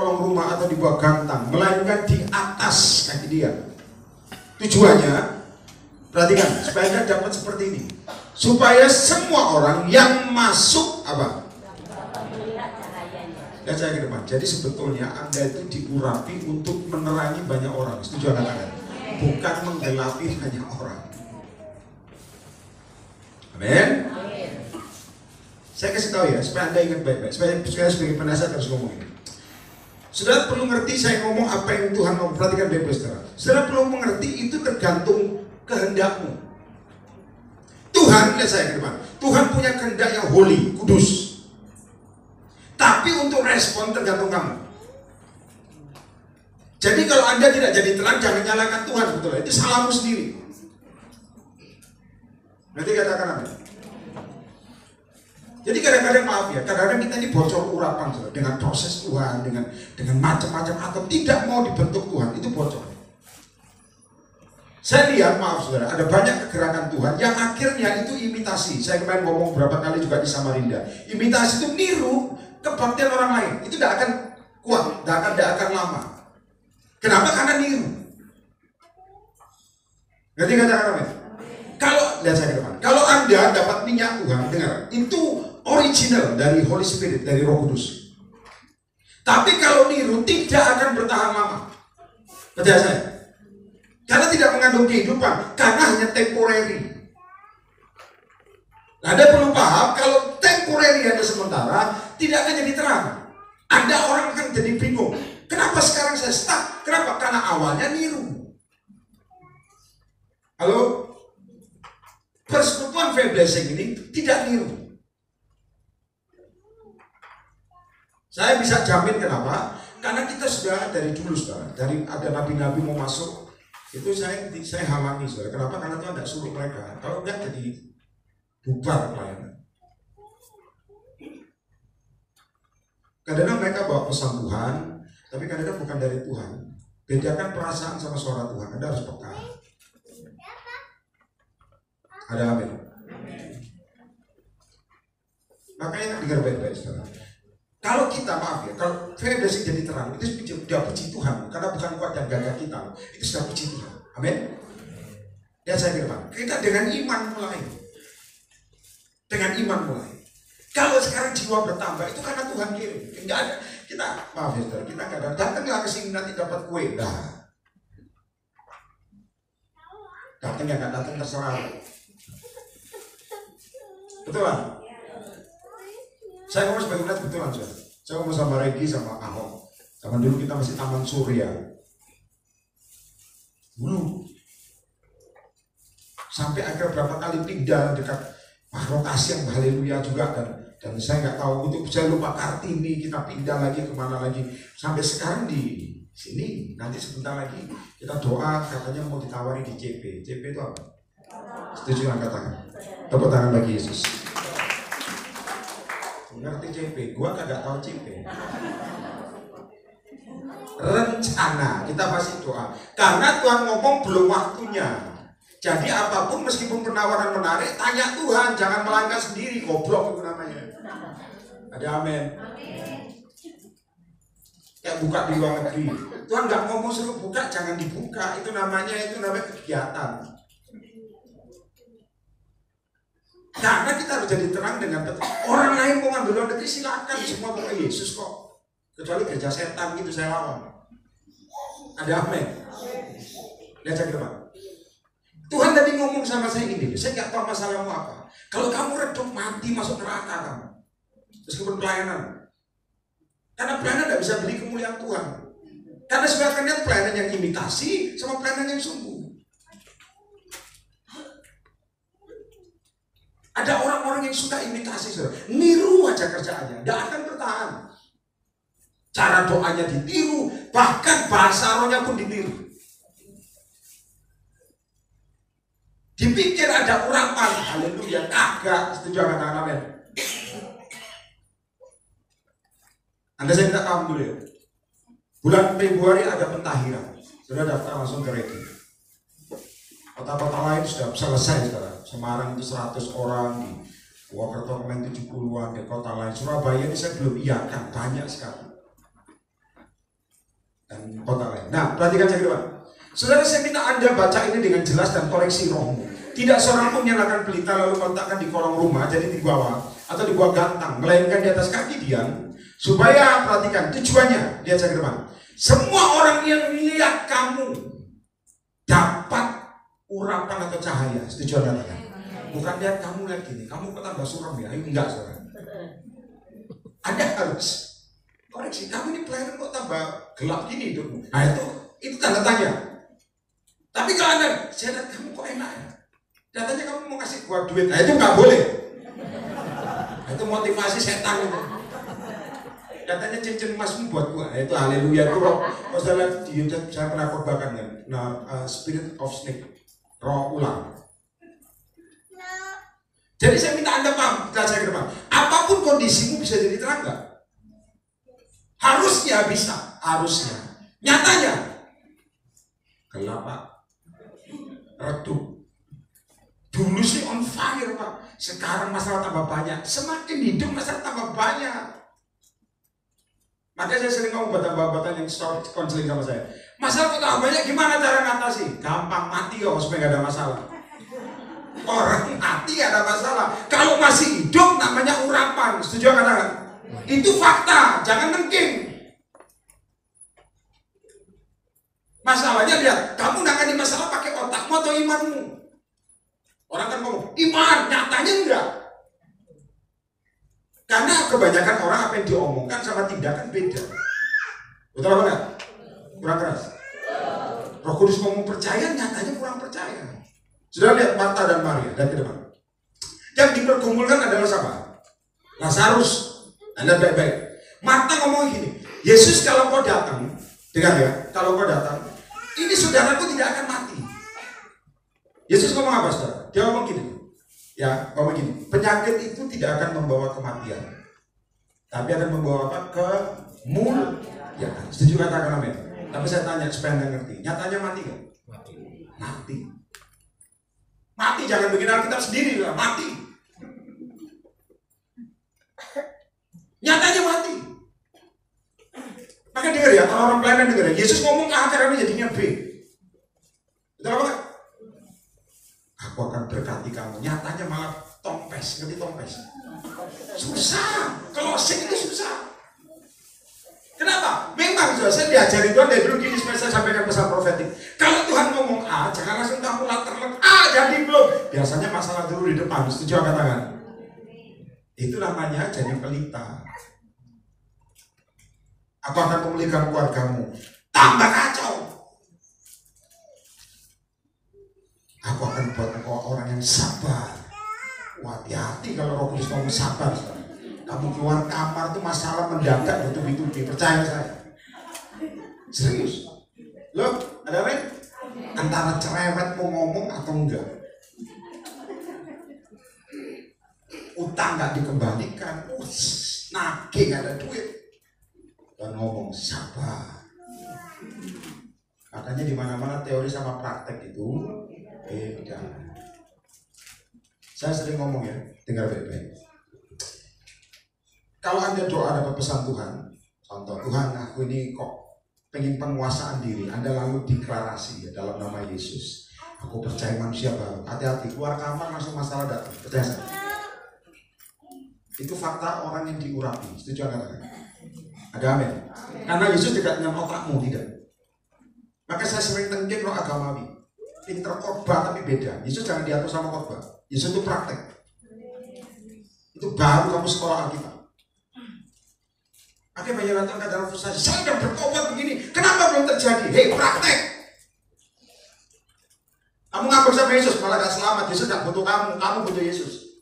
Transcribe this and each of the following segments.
kolong rumah atau di bawah gantang, melainkan di atas kaki dia. Tujuannya, perhatikan, supaya Anda dapat seperti ini. Supaya semua orang yang masuk apa? Lihat saya ke depan. Jadi sebetulnya Anda itu diurapi untuk menerangi banyak orang. Setuju katakan? Bukan menggelapi banyak orang. Amin. Saya kasih tahu ya, supaya Anda ingat baik-baik. Supaya sebagai penasihat harus ngomong ini. Saudara perlu ngerti saya ngomong apa yang Tuhan mau. Perhatikan baik-baik saudara. Saudara perlu mengerti itu tergantung kehendakmu. Tuhan, lihat saya ke depan. Tuhan punya kehendak yang holy, kudus. Tapi untuk respon tergantung kamu. Jadi kalau Anda tidak jadi terang, jangan nyalakan Tuhan sebetulnya. Itu salahmu sendiri. Nanti katakan apa? Jadi kadang-kadang maaf ya, kadang-kadang kita ini bocor urapan saudara, dengan proses Tuhan, dengan macam-macam atau tidak mau dibentuk Tuhan, itu bocor. Saya lihat, maaf saudara, ada banyak kegerakan Tuhan yang akhirnya itu imitasi. Saya kemarin ngomong beberapa kali juga di Samarinda. Imitasi itu niru kebaktian orang lain. Itu tidak akan kuat, tidak akan lama. Kenapa? Karena niru. Ngerti katakan apa? Kalau, lihat saya ke depan. Kalau Anda dapat minyak Tuhan, dengar, itu original dari Holy Spirit, dari Roh Kudus. Tapi kalau niru tidak akan bertahan lama. Percaya saya. Karena tidak mengandung kehidupan, karena hanya temporary. Anda perlu paham, kalau temporary ada sementara, tidak akan jadi terang. Anda orang akan jadi bingung. Kenapa sekarang saya stuck? Kenapa? Karena awalnya niru. Halo? Persekutuan faith blessing ini tidak niru. Saya bisa jamin kenapa? Karena kita sudah dari dulu saudara, dari ada nabi-nabi mau masuk, itu saya halangi saudara. Kenapa? Karena Tuhan tidak suruh mereka. Kalau enggak jadi bubar pelayanan. Kadang-kadang mereka bawa pesan Tuhan, tapi kadang-kadang bukan dari Tuhan. Bedakan perasaan sama suara Tuhan. Anda harus peka. Ada amin. Makanya dengar baik-baik saudara. Kalau kita, maaf ya, kalau faith blessing jadi terang, itu sudah puji Tuhan. Karena bukan kuat dan gagah kita, itu sudah puji Tuhan. Amin. Ya saya kira, kita dengan iman mulai. Dengan iman mulai. Kalau sekarang jiwa bertambah, itu karena Tuhan kirim. Tidak ada, kita, maaf ya saudara, kita kadang datanglah ke sini nanti dapat kue. Nah, datang ya nggak datang terserah. Betul lah. Saya ngomong sebagai benar betulan saudara. Saya ngomong sama Regi sama Ahok. Zaman dulu kita masih Taman Surya. Dulu. Sampai akhirnya berapa kali pindah dekat rotasi yang haleluya juga dan saya nggak tahu itu, saya lupa Kartini, kita pindah lagi kemana lagi sampai sekarang di sini. Nanti sebentar lagi kita doa katanya mau ditawari di CP. CP itu apa? Setuju angkat tangan. Tepuk tangan bagi Yesus. Ngerti CP? Gua kagak tahu CP. Rencana, kita pasti doa. Karena Tuhan ngomong belum waktunya. Jadi apapun meskipun penawaran menarik, tanya Tuhan, jangan melangkah sendiri, goblok itu namanya. Ada amin. Kayak buka di luar negeri. Tuhan nggak ngomong suruh buka, jangan dibuka. Itu namanya kegiatan. Karena kita harus jadi terang dengan orang lain mau ngambil luar negeri silakan, semua pakai Yesus kok. Kecuali gereja setan gitu saya lawan. Ada amin. Lihat saya ke depan. Tuhan tadi ngomong sama saya gini, saya nggak tahu masalahmu apa. Kalau kamu redup mati masuk neraka kamu, meskipun pelayanan. Karena pelayanan tidak bisa beli kemuliaan Tuhan. Karena sudah akan lihat pelayanan yang imitasi sama pelayanan yang sungguh. Ada orang-orang yang suka imitasi, saudara. Niru aja kerjaannya, tidak akan bertahan. Cara doanya ditiru, bahkan bahasa rohnya pun ditiru. Dipikir ada urapan, haleluya, kagak. Setuju katakan amin. Anda saya minta paham dulu ya. Bulan Februari ada pentahiran. Sudah daftar langsung ke Regi. Kota-kota lain sudah selesai sekarang. Semarang itu 100 orang, di Purwokerto kemarin 70-an, di kota lain. Surabaya ini saya belum iakan, banyak sekali. dan kota lain. Nah, perhatikan saya ke depan. Saudara, saya minta Anda baca ini dengan jelas dan koreksi rohmu. Tidak seorang pun menyalakan pelita lalu meletakkan di kolong rumah, jadi di bawah atau di bawah gantang, melainkan di atas kaki Dian, supaya, perhatikan tujuannya, lihat saya ke depan. Semua orang yang lihat kamu dapat urapan atau cahaya. Setuju Anda? Bukan lihat kamu lihat gini, kamu kok tambah suram ya? Enggak, saudara. Anda harus koreksi, kamu ini pelayanan kok tambah gelap gini hidupmu. Nah itu tanda tanya. Tapi kalau Anda, saya lihat kamu kok enak ya? Katanya kamu mau kasih gua duit, nah itu nggak boleh. Nah, itu motivasi setan itu. Katanya cincin emasmu buat gua, nah, itu haleluya itu. Kalau saya lihat di YouTube saya pernah khotbahkan kan, nah, spirit of snake, roh ular. Jadi saya minta Anda paham, saya ke depan. Apapun kondisimu bisa jadi terang nggak? Harusnya bisa, harusnya. Nyatanya gelap Pak, redup. Dulu sih on fire Pak, sekarang masalah tambah banyak. Semakin hidup masalah tambah banyak. Makanya saya sering ngomong buat tambah-tambah yang konseling sama saya. Masalah kok tambah banyak, gimana cara ngatasi? Gampang, mati kok supaya nggak ada masalah. Orang mati gak ada masalah. Kalau masih hidup namanya urapan. Setuju katakan? Itu fakta, jangan nengking. Masalahnya lihat, kamu nangani masalah pakai otakmu atau imanmu? Orang kan ngomong, iman, nyatanya enggak. Karena kebanyakan orang apa yang diomongkan sama tindakan beda. Betul apa enggak? Kurang keras. Roh Kudus ngomong percaya, nyatanya kurang percaya. Sudah lihat Marta dan Maria dan ke depan. Yang dipergumulkan adalah siapa? Lazarus. Anda baik-baik. Marta ngomong gini, Yesus kalau kau datang, dengar ya, kalau kau datang, ini saudaraku tidak akan mati. Yesus ngomong apa saudara? Dia ngomong gini, ya ngomong gini, penyakit itu tidak akan membawa kematian, tapi akan membawa apa? Kemuliaan. Setuju katakan amin? Tapi saya tanya supaya Anda ngerti, nyatanya mati gak? Mati. Mati, jangan bikin Alkitab sendiri lah, mati. Nyatanya mati. Maka dengar ya, kalau orang pelayanan dengar ya, Yesus ngomong A karena jadinya B. Betul apa? Aku akan berkati kamu. Nyatanya malah tompes, ngerti tompes? Susah, closing itu susah. Kenapa? Memang saya diajari Tuhan dari dulu gini supaya saya sampaikan pesan profetik. Kalau Tuhan ngomong A, jangan langsung kamu latar-latar A jadi belum. Biasanya masalah dulu di depan. Setuju katakan? Itu namanya jadi pelita. Aku akan memulihkan keluargamu. Tambah kacau. Aku akan buat engkau orang yang sabar. Wah, hati-hati kalau Roh Kudus ngomong sabar. Kamu keluar kamar itu masalah mendadak bertubi-tubi. Percaya saya. Serius. Loh, ada apa? Antara cerewet mau ngomong atau enggak. Utang nggak dikembalikan. Nagih nggak ada duit. Dan ngomong sabar. Makanya di mana-mana teori sama praktek itu beda. Saya sering ngomong ya, dengar baik-baik. Kalau Anda doa dapat pesan Tuhan, contoh Tuhan, aku ini kok pengen penguasaan diri, Anda lalu deklarasi ya, dalam nama Yesus. Aku percaya manusia baru. Hati-hati, keluar kamar langsung masalah datang. Percaya saya. Itu fakta orang yang diurapi. Setuju Anda? Ada amin. Karena Yesus tidak dengan otakmu, tidak. Maka saya sering tengking roh agamawi. Pinter khotbah tapi beda. Yesus jangan diatur sama khotbah. Yesus itu praktek. Itu baru kamu sekolah Alkitab. Akhirnya banyak datang ke dalam frustasi. Saya udah bertobat begini, kenapa belum terjadi? Hei, praktek. Kamu ngambek sama Yesus malah gak selamat. Yesus gak butuh kamu butuh Yesus.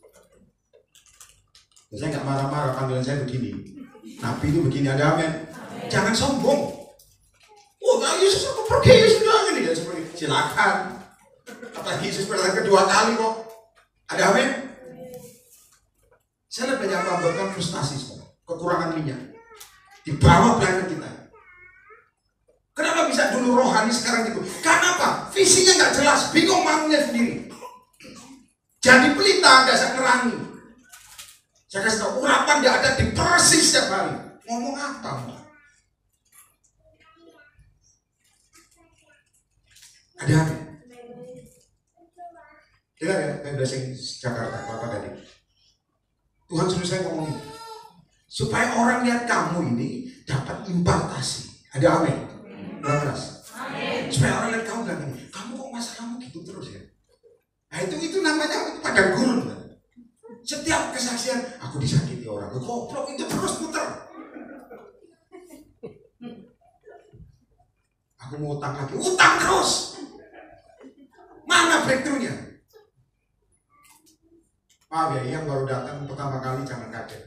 Saya gak marah-marah, panggilan saya begini. Nabi itu begini, ada amin. Jangan sombong. Oh, Yesus aku pergi, Yesus bilang ini. Silakan. Kata Yesus berlaku kedua kali kok. Ada amin. Saya lebih banyak membuatkan frustasi semua, kekurangan minyak di bawah pelayanan kita. Kenapa bisa dulu rohani sekarang gitu? Karena apa? Visinya nggak jelas, bingung maunya sendiri. Jadi pelita nggak bisa ngerangi. Saya kasih tahu, urapan dia ada di persis setiap hari. Ngomong apa? Ada apa? Dengar ya, kayak bahasa Jakarta, Bapak tadi. Tuhan suruh saya ngomong ini. Supaya orang lihat kamu ini dapat impartasi. Ada amin? Keras. Supaya orang lihat kamu bilang ini, kamu kok masa kamu gitu terus ya? Nah itu namanya padang gurun. Setiap kesaksian, aku disakiti orang. Goblok itu terus putar. Aku mau utang lagi, utang terus. Mana breakthrough-nya? Maaf ya, yang baru datang pertama kali jangan kaget.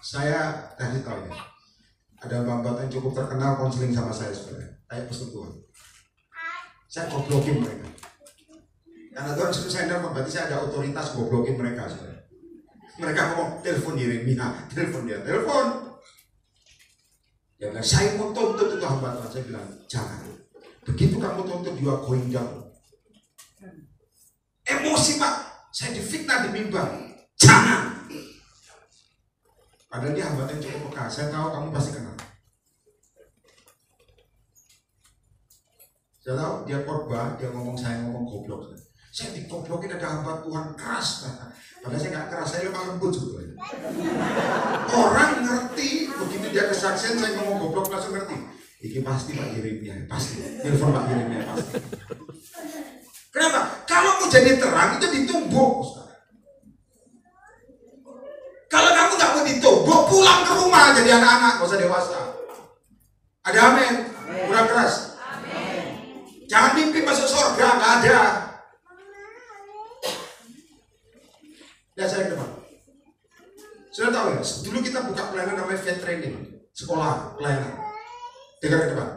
Saya kasih tahu ya, ada mbak-mbak yang cukup terkenal konseling sama saya sebenarnya, kayak persekutuan. Saya goblokin mereka. Karena Tuhan suruh saya nelfon, berarti saya ada otoritas goblokin mereka sebenarnya. Mereka ngomong, telepon Yeremia, telepon dia, telepon. Dia bilang, saya mau tuntut itu hamba Tuhan. Saya bilang, jangan. Begitu kamu tuntut, you are going down. Emosi Pak, saya difitnah di mimbar. Jangan. Padahal dia hamba yang cukup peka. Saya tahu kamu pasti kenal. Saya tahu dia khotbah, dia ngomong saya ngomong goblok. Saya digoblokin ada hamba Tuhan keras. Padahal saya nggak keras, saya lemah lembut sebetulnya. Orang ngerti, begitu dia kesaksian saya ngomong goblok langsung ngerti. Ini pasti Pak Yeremia, pasti. Telepon Pak Yeremia pasti. Kenapa? Kalau mau jadi terang itu ditumbuk. Kalau kamu nggak mau ditumbuk, pulang ke rumah jadi anak-anak, nggak usah dewasa. Ada amin? Kurang keras. Jangan mimpi masuk surga, nggak ada. Ya saya ke depan. Sudah tahu ya, dulu kita buka pelayanan namanya faith training, sekolah pelayanan. Dengar ke depan.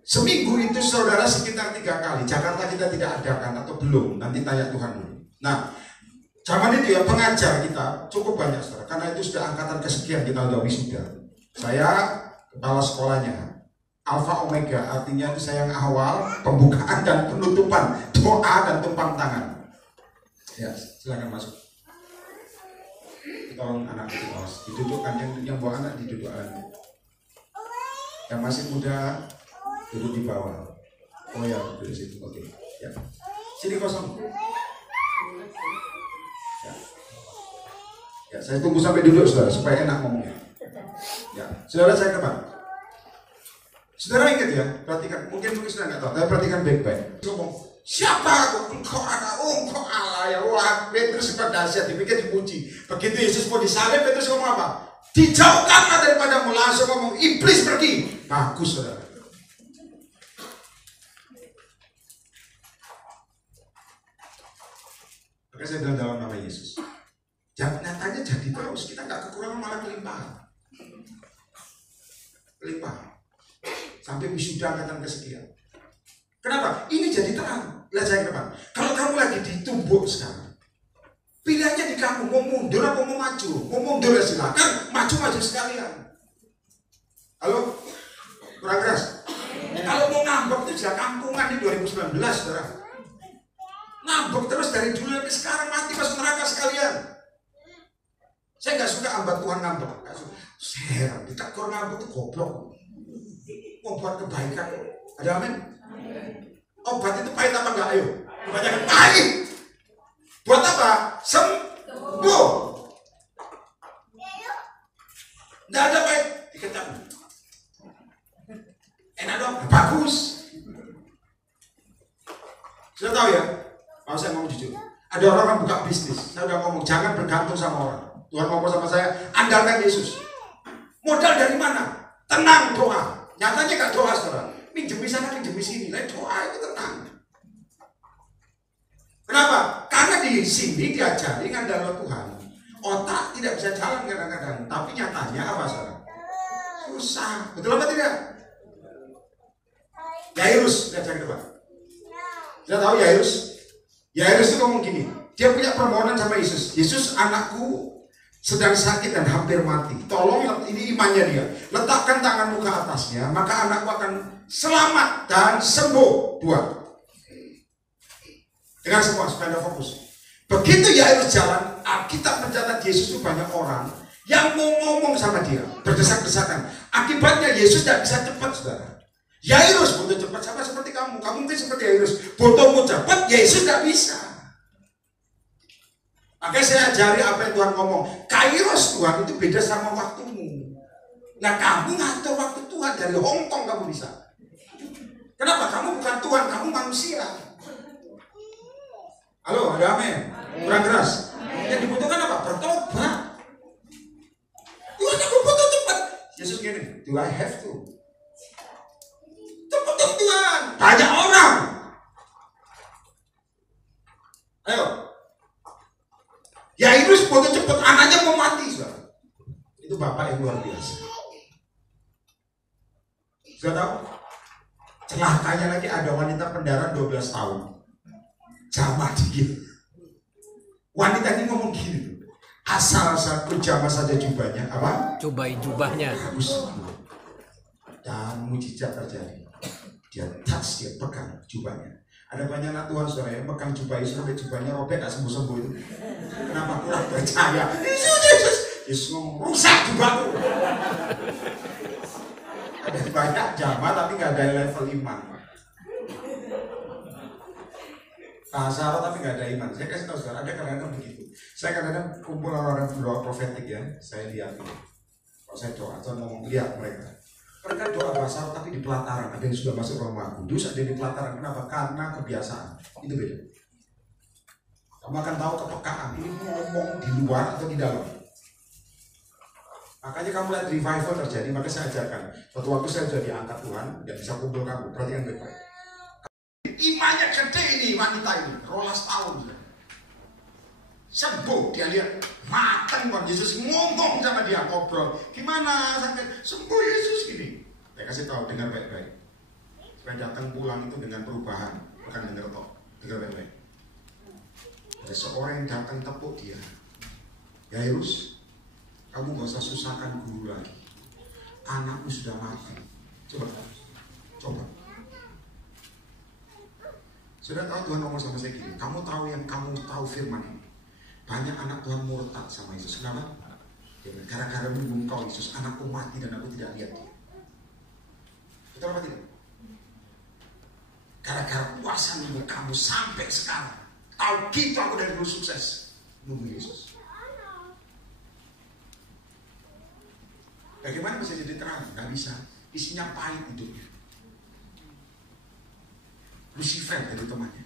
Seminggu itu saudara sekitar 3 kali. Jakarta kita tidak adakan atau belum, nanti tanya Tuhan dulu. Nah, zaman itu ya pengajar kita cukup banyak saudara, karena itu sudah angkatan kesekian kita udah wisuda. Saya kepala sekolahnya. Alpha Omega, artinya itu saya yang awal, pembukaan dan penutupan, doa dan tumpang tangan. Ya, silakan masuk. Tolong anak itu bos, didudukkan yang bawa anak didudukkan. Yang masih muda duduk di bawah. Oh ya, duduk situ. Oke. Ya. Sini kosong. Ya. Ya, saya tunggu sampai duduk saudara supaya enak ngomongnya. Ya, saudara saya ke depan. Saudara ingat ya, perhatikan, mungkin saudara nggak tahu, tapi perhatikan baik-baik. Ngomong, siapa aku? Engkau anak, engkau Allah ya. Wah, Petrus sempat dahsyat, dipikir dipuji. Begitu Yesus mau disalib, Petrus ngomong apa? Dijauhkanlah daripadamu, langsung ngomong, iblis pergi. Bagus saudara. Maka saya bilang dalam nama Yesus. Nyatanya jadi terus, kita nggak kekurangan malah kelimpahan. Kelimpahan. Sampai wisuda angkatan kesekian. Kenapa? Ini jadi terang. Lihat saya ke depan. Kalau kamu lagi ditumbuk sekarang, pilihannya di kamu, mau mundur atau mau maju. Mau mundur ya silakan, maju-maju sekalian. Halo? Kurang keras? Kalau mau ngambek itu sudah kampungan di 2019, saudara. Ngambek terus dari dulu sampai sekarang, mati masuk neraka sekalian. Saya nggak suka hamba Tuhan ngambek. Saya heran, ditegur ngambek itu goblok. Membuat kebaikan. Ada amin? Obat itu pahit apa enggak? Ayo. Kebanyakan pahit. Buat apa? Sembuh. Enggak ada pahit. Dikecap. Enak dong. Bagus. Sudah tahu ya? Kalau saya ngomong jujur. Ada orang yang buka bisnis. Saya udah ngomong, jangan bergantung sama orang. Tuhan ngomong sama saya, andalkan Yesus. Modal dari mana? Tenang doa. Nyatanya gak doa saudara. Minjem di sana, minjem di sini. Lain doa itu tenang. Kenapa? Karena di sini diajari ngandalkan Tuhan. Otak tidak bisa jalan kadang-kadang. Tapi nyatanya apa saudara? Susah. Betul apa tidak? Yairus, lihat saya ke depan. Saya tahu Yairus. Yairus itu ngomong gini. Dia punya permohonan sama Yesus. Yesus, anakku sedang sakit dan hampir mati. Tolong, ini imannya dia. Letakkan tanganmu ke atasnya, maka anakku akan selamat dan sembuh. 2. Dengar semua, supaya Anda fokus. Begitu Yairus jalan, Alkitab mencatat Yesus itu banyak orang yang mau ngomong sama dia, berdesak-desakan. Akibatnya Yesus tidak bisa cepat, saudara. Yairus butuh cepat sama seperti kamu. Kamu mungkin seperti Yairus, butuhmu cepat, Yesus gak bisa. Makanya saya ajari apa yang Tuhan ngomong. Kairos Tuhan itu beda sama waktumu. Nah kamu ngatur waktu Tuhan dari Hong Kong kamu bisa. Kenapa? Kamu bukan Tuhan, kamu manusia. Halo, ada amin? Kurang keras. Yang dibutuhkan apa? Bertobat. Tuhan aku butuh cepat. Yesus gini, do I have to? Cepat dong Tuhan. Banyak orang. Ayo. Yairus butuh cepat, anaknya mau mati. Saudara. Itu bapak yang luar biasa. Sudah tahu? Celakanya lagi ada wanita pendarah 12 tahun. Jamah dikit. Wanita ini ngomong gini. Asal satu jamah saja jubahnya. Apa? Jubahnya. Bagus. Dan mujizat terjadi. Dia touch, dia pegang jubahnya. Ada banyak anak Tuhan saudara yang pegang jubah Yesus sampai jubahnya robek gak sembuh-sembuh itu. Kenapa kurang percaya? Yesus ngomong rusak jubahku. Ada banyak jamaah tapi nggak ada level iman. Bahasa Arab tapi nggak ada iman. Saya kasih tahu saudara, ada kadang-kadang begitu. Saya kadang-kadang kumpul orang-orang berdoa profetik ya. Saya lihat ini. Kalau saya doa, saya ngomong lihat mereka. Mereka doa bahasa Arab tapi di pelataran. Ada yang sudah masuk rumah kudus, ada yang di pelataran. Kenapa? Karena kebiasaan. Itu beda. Kamu akan tahu kepekaan. Ini ngomong di luar atau di dalam. Makanya kamu lihat revival terjadi, maka saya ajarkan. Suatu waktu saya sudah diangkat Tuhan, tidak bisa kumpul kamu. Perhatikan baik-baik. Imannya gede ini wanita ini, 12 tahun. Sembuh, dia lihat matang Tuhan Yesus ngomong sama dia, ngobrol. Gimana sampai sembuh Yesus gini? Saya kasih tahu, dengar baik-baik. Supaya datang pulang itu dengan perubahan, bukan dengar tok. Dengar baik-baik. Ada seorang yang datang tepuk dia. Yairus, kamu gak usah susahkan guru lagi. Anakmu sudah mati. Coba. Sudah tahu Tuhan ngomong sama saya gini. Kamu tahu yang kamu tahu firman ini. Banyak anak Tuhan murtad sama Yesus. Kenapa? Gara-gara menunggu kau Yesus, anakku mati dan aku tidak lihat dia. Betul apa tidak? Gara-gara puasa nunggu kamu sampai sekarang. Tahu gitu aku dari dulu sukses. Nunggu Yesus. Bagaimana bisa jadi terang? Gak bisa. Isinya pahit hidupnya. Lucifer dari temannya.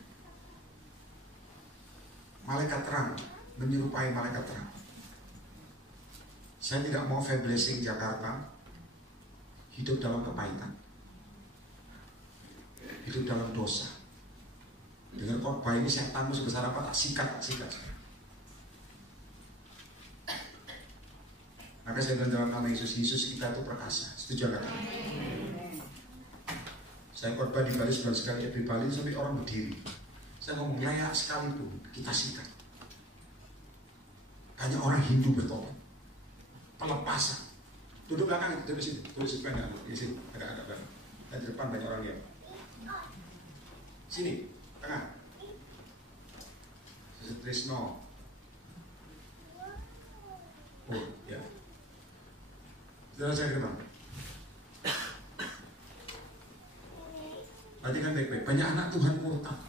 Malaikat terang menyerupai malaikat terang. Saya tidak mau fair blessing Jakarta hidup dalam kepahitan, hidup dalam dosa. Dengan khotbah ini setanmu sebesar apa tak sikat. Maka saya bilang dalam nama Yesus kita itu perkasa. Setuju gak? Saya khotbah di Bali sebulan sekali, di Bali sampai orang berdiri. Saya ngomong layak sekalipun kita sikat. Banyak orang Hindu bertobat, pelepasan. Duduk belakang, duduk sini, duduk sini, di sini, agak. Dan di depan banyak orang yang sini, tengah. Trisno. Oh, ya. Saudara saya kenal. Perhatikan baik-baik, banyak anak Tuhan murtad.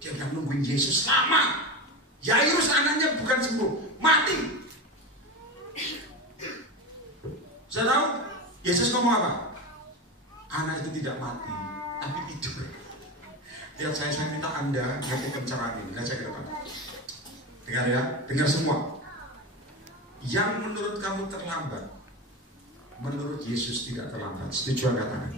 Dia bilang nungguin Yesus lama. Yairus anaknya bukan sembuh, mati. Saya tahu, Yesus ngomong apa? Anak itu tidak mati, tapi tidur. Lihat saya minta Anda hati pencerahan ini. Lihat saya ke depan. Dengar ya, dengar semua. Yang menurut kamu terlambat, menurut Yesus tidak terlambat. Setuju katakan?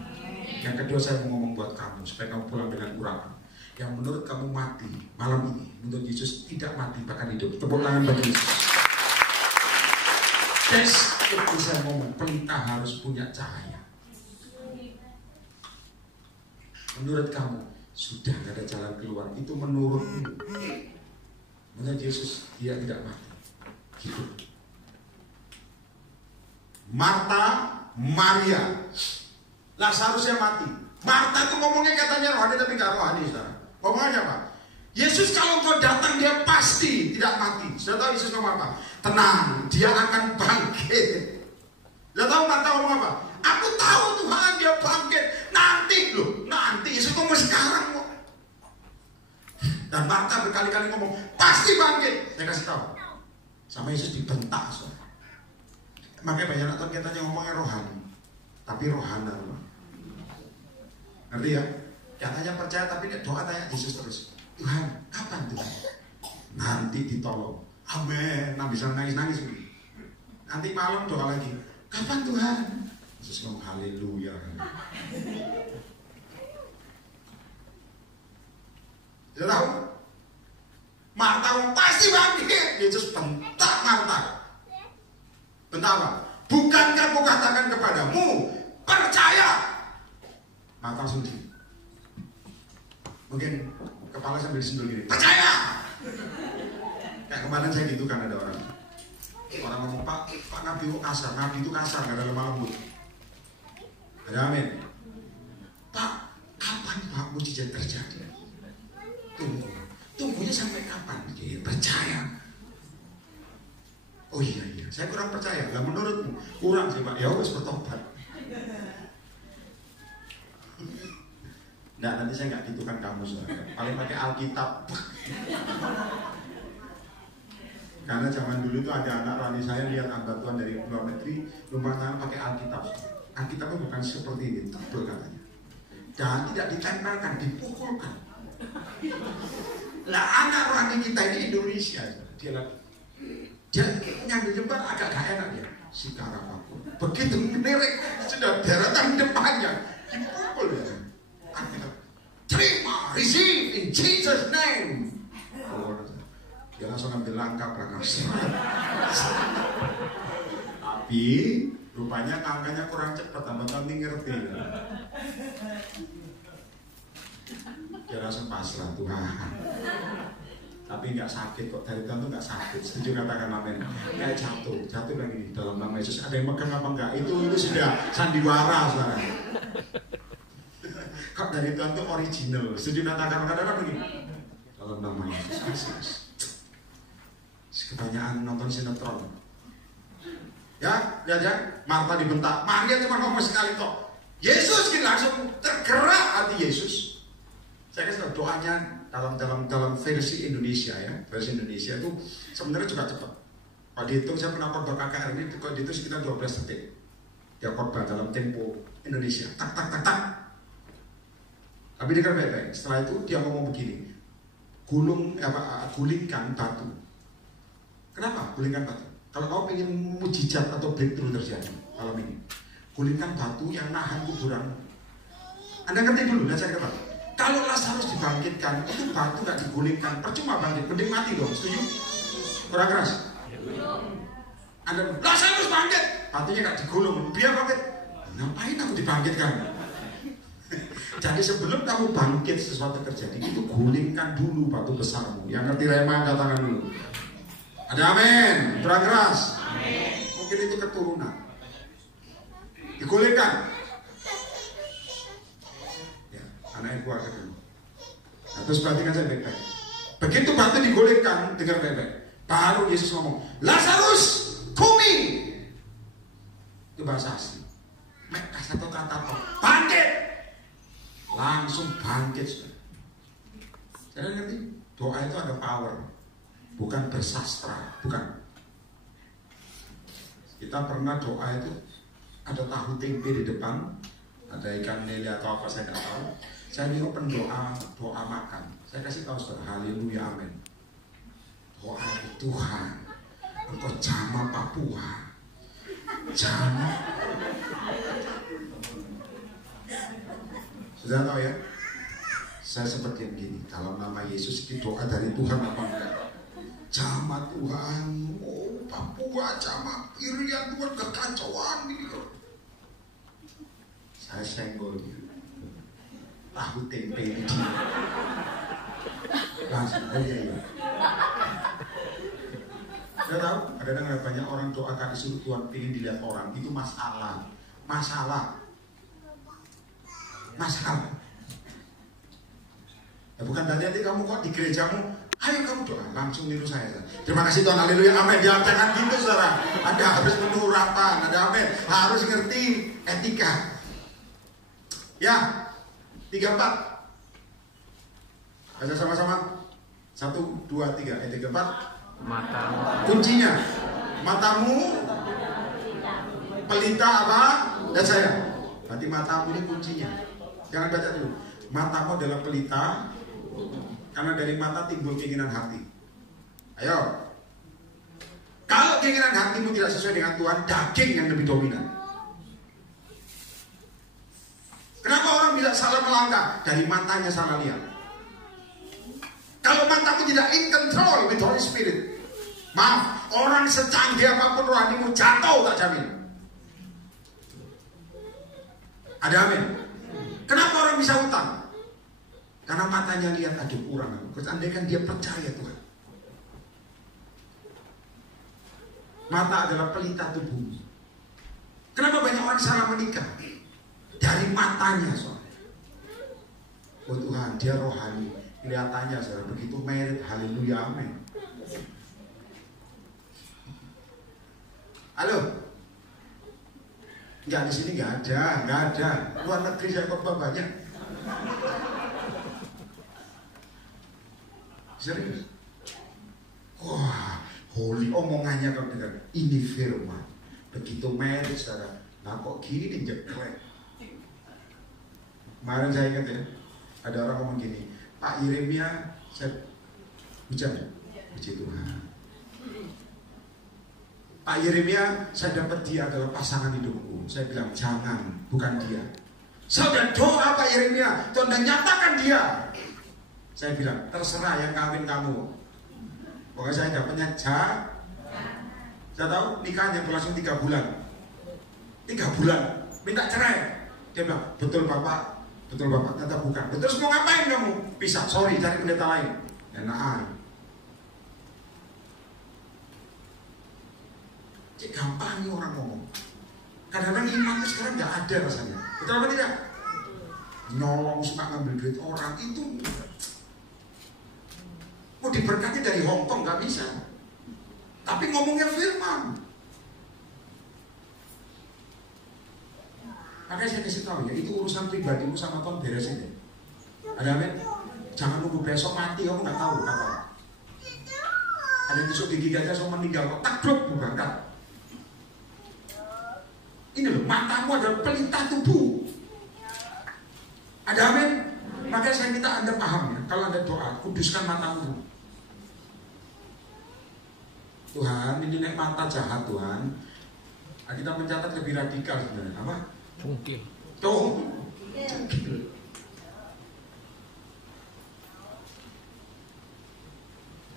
Yang kedua saya mau ngomong buat kamu supaya kamu pulang dengan urapan. Yang menurut kamu mati malam ini, menurut Yesus tidak mati bahkan hidup. Tepuk tangan bagi Yesus. Itu saya ngomong, pelita harus punya cahaya. Menurut kamu sudah gak ada jalan keluar, itu menurutmu. Menurut Yesus dia tidak mati. Gitu. Marta, Maria, Lazarusnya mati. Marta itu ngomongnya katanya rohani tapi gak rohani. Ngomongnya apa? Yesus kalau kau datang dia pasti tidak mati. Sudah tahu Yesus ngomong apa? Tenang, dia akan bangkit. Sudah tahu Marta ngomong apa? Aku tahu Tuhan dia bangkit. Nanti loh, nanti Yesus ngomong sekarang kok. Dan Marta berkali-kali ngomong, pasti bangkit. Saya kasih tahu. Sama Yesus dibentak. So. Makanya banyak nonton katanya ngomongnya rohani. Tapi rohana. Ngerti ya? Katanya percaya tapi doa tanya Yesus terus. Tuhan, kapan Tuhan? Nanti ditolong. Amin. Nah bisa nangis-nangis. Nanti malam doa lagi. Kapan Tuhan? Yesus ngomong haleluya. Sudah tahu? Marta pasti bangkit. Yesus bentak Marta. Bentak apa? Bukankah aku katakan kepadamu, percaya? Marta langsung di. Mungkin kepala sambil disundul gini. Percaya! Kayak kemarin saya gitu kan, ada orang ngomong, Pak Nabi kok kasar. Nabi itu kasar, gak ada lemah lembut. Ada amin. Pak, kapan Pak mujizat terjadi? Tunggunya sampai kapan? Dia percaya. Oh iya, saya kurang percaya. Lah menurutmu kurang sih Pak. Ya harus bertobat. Nah nanti saya nggak gitu kan kamu saudara. Paling pakai Alkitab. Karena zaman dulu tuh ada anak rani saya lihat bantuan dari luar negeri, rumah tangga pakai Alkitab. Alkitabnya bukan seperti ini, tebel katanya. Dan tidak ditempelkan, dipukulkan. Lah anak rani kita ini Indonesia, dia nyambil jembar agak gak enak dia. Sekarang aku begitu melirik sudah daratan depannya dipukul ya. Terima, receive in Jesus name. Dia langsung ambil langkah belakang. Tapi rupanya angkanya kurang cepat, tambah kami ngerti. Dia langsung pasrah Tuhan. Tapi nggak sakit kok, dari Tuhan tuh nggak sakit. Setuju katakan amin. Kayak jatuh lagi dalam nama Yesus. Ada yang megang apa enggak? Itu sudah sandiwara saudara. Kok dari Tuhan tuh original. Setuju katakan begini. Dalam nama Yesus. Kebanyakan nonton sinetron. Ya, lihat ya, Marta dibentak. Maria cuma ngomong sekali kok. Yesus gitu langsung tergerak hati Yesus. Saya kasih tahu doanya. Dalam versi Indonesia ya, versi Indonesia itu sebenarnya juga cepat. Kalau dihitung saya pernah khotbah KKR ini, kalau dihitung sekitar 12 detik. Dia khotbah dalam tempo Indonesia, tak. Tapi dengar baik-baik. Setelah itu dia ngomong begini, gulingkan batu. Kenapa gulingkan batu? Kalau kau ingin mujizat atau breakthrough terjadi malam ini, gulingkan batu yang nahan kuburan. Anda ngerti dulu, lihat saya ke depan. Kalau Lazarus dibangkitkan, itu batu gak digulingkan, percuma bangkit, mending mati dong, setuju? Kurang keras? Anda, Lazarus bangkit, batunya gak digulung, biar bangkit. Ngapain aku dibangkitkan? Jadi sebelum kamu bangkit sesuatu terjadi, itu gulingkan dulu batu besarmu. Yang ngerti rema, katakan dulu. Ada amin, kurang keras? Amin. Mungkin itu keturunan. Digulingkan. Anaknya keluarga dulu. Nah, terus perhatikan saya baik-baik. Begitu batu digulingkan, dengar baik-baik. Baru Yesus ngomong, Lazarus, kumi. Itu bahasa asli. Satu kata bangkit. Langsung bangkit. Jadi ngerti? Doa itu ada power, bukan bersastra, bukan. Kita pernah doa itu ada tahu tempe di depan, ada ikan lele atau apa saya nggak tahu. Saya ini open doa makan. Saya kasih tahu saudara, haleluya, amin. Doa Tuhan, engkau jamah Papua, jamah. Sudah tahu ya? Saya seperti begini, dalam nama Yesus itu doa dari Tuhan apa enggak? Jamah Tuhan, oh Papua, jamah Irian Tuhan, kekacauan ini loh. Saya senggol dia. Tahu tempe ini dia. Langsung aja ya. Saya tahu, kadang-kadang banyak orang doa kan disuruh Tuhan pengen dilihat orang. Itu masalah. Ya bukan berarti nanti kamu kok di gerejamu, ayo kamu doa, langsung niru saya. Terima kasih Tuhan, haleluya, amin. Jangan gitu saudara. Anda harus menurut harapan, Anda Ada amin. Harus ngerti etika. Ya, 34. Baca sama-sama. 1, 2, 3. 34. Matamu. Kuncinya. Matamu pelita apa? Dan saya. Berarti matamu ini kuncinya. Jangan baca dulu. Matamu adalah pelita. Karena dari mata timbul keinginan hati. Ayo. Kalau keinginan hatimu tidak sesuai dengan Tuhan, daging yang lebih dominan. Kenapa orang bisa salah melangkah? Dari matanya salah lihat. Kalau matamu tidak in control with Holy Spirit, maaf, orang secanggih apapun rohanimu jatuh tak jamin. Ada amin. Kenapa orang bisa utang? Karena matanya lihat ada kurang. Andaikan dia percaya Tuhan. Mata adalah pelita tubuh. Kenapa banyak orang salah menikah? Dari matanya soalnya. Oh Tuhan, dia rohani. Kelihatannya saudara, begitu merit, haleluya, amin. Halo? Enggak, di sini enggak ada. Luar negeri saya khotbah banyak. Serius? Wah, holy omongannya kalau dengar ini firman. Begitu merit saudara, nah kok gini dijeklek. Kemarin saya ingat ya, ada orang ngomong gini, Pak Yeremia, saya hujan, puji Tuhan. Pak Yeremia, saya dapat dia adalah pasangan hidupku. Saya bilang jangan, bukan dia. Saya udah doa Pak Yeremia, Tuhan udah nyatakan dia. Saya bilang terserah yang kawin kamu. Pokoknya saya dapatnya saya tahu nikahnya berlangsung 3 bulan. 3 bulan, minta cerai. Dia bilang betul Bapak. Ternyata bukan. Terus mau ngapain kamu? Pisah, sorry, cari pendeta lain. Enak. Cik gampang nih orang ngomong. Kadang-kadang iman itu sekarang nggak ada rasanya. Betul apa tidak? Nyolong, suka ngambil duit orang itu. Mau diberkati dari Hongkong nggak bisa. Tapi ngomongnya firman. Makanya saya kasih tahu ya, itu urusan pribadimu sama Tuhan beresin ya. Ada amin? Jangan nunggu besok mati, kamu nggak tahu apa. Ada yang tusuk gigi gajah so meninggal kok takluk berangkat. Ini loh, matamu adalah pelita tubuh. Ada amin? Makanya saya minta Anda paham ya, kalau Anda doa, kuduskan matamu. Tuhan, ini nek mata jahat Tuhan. Nah, kita mencatat lebih radikal sebenarnya. Apa? Mungkin. Tuh.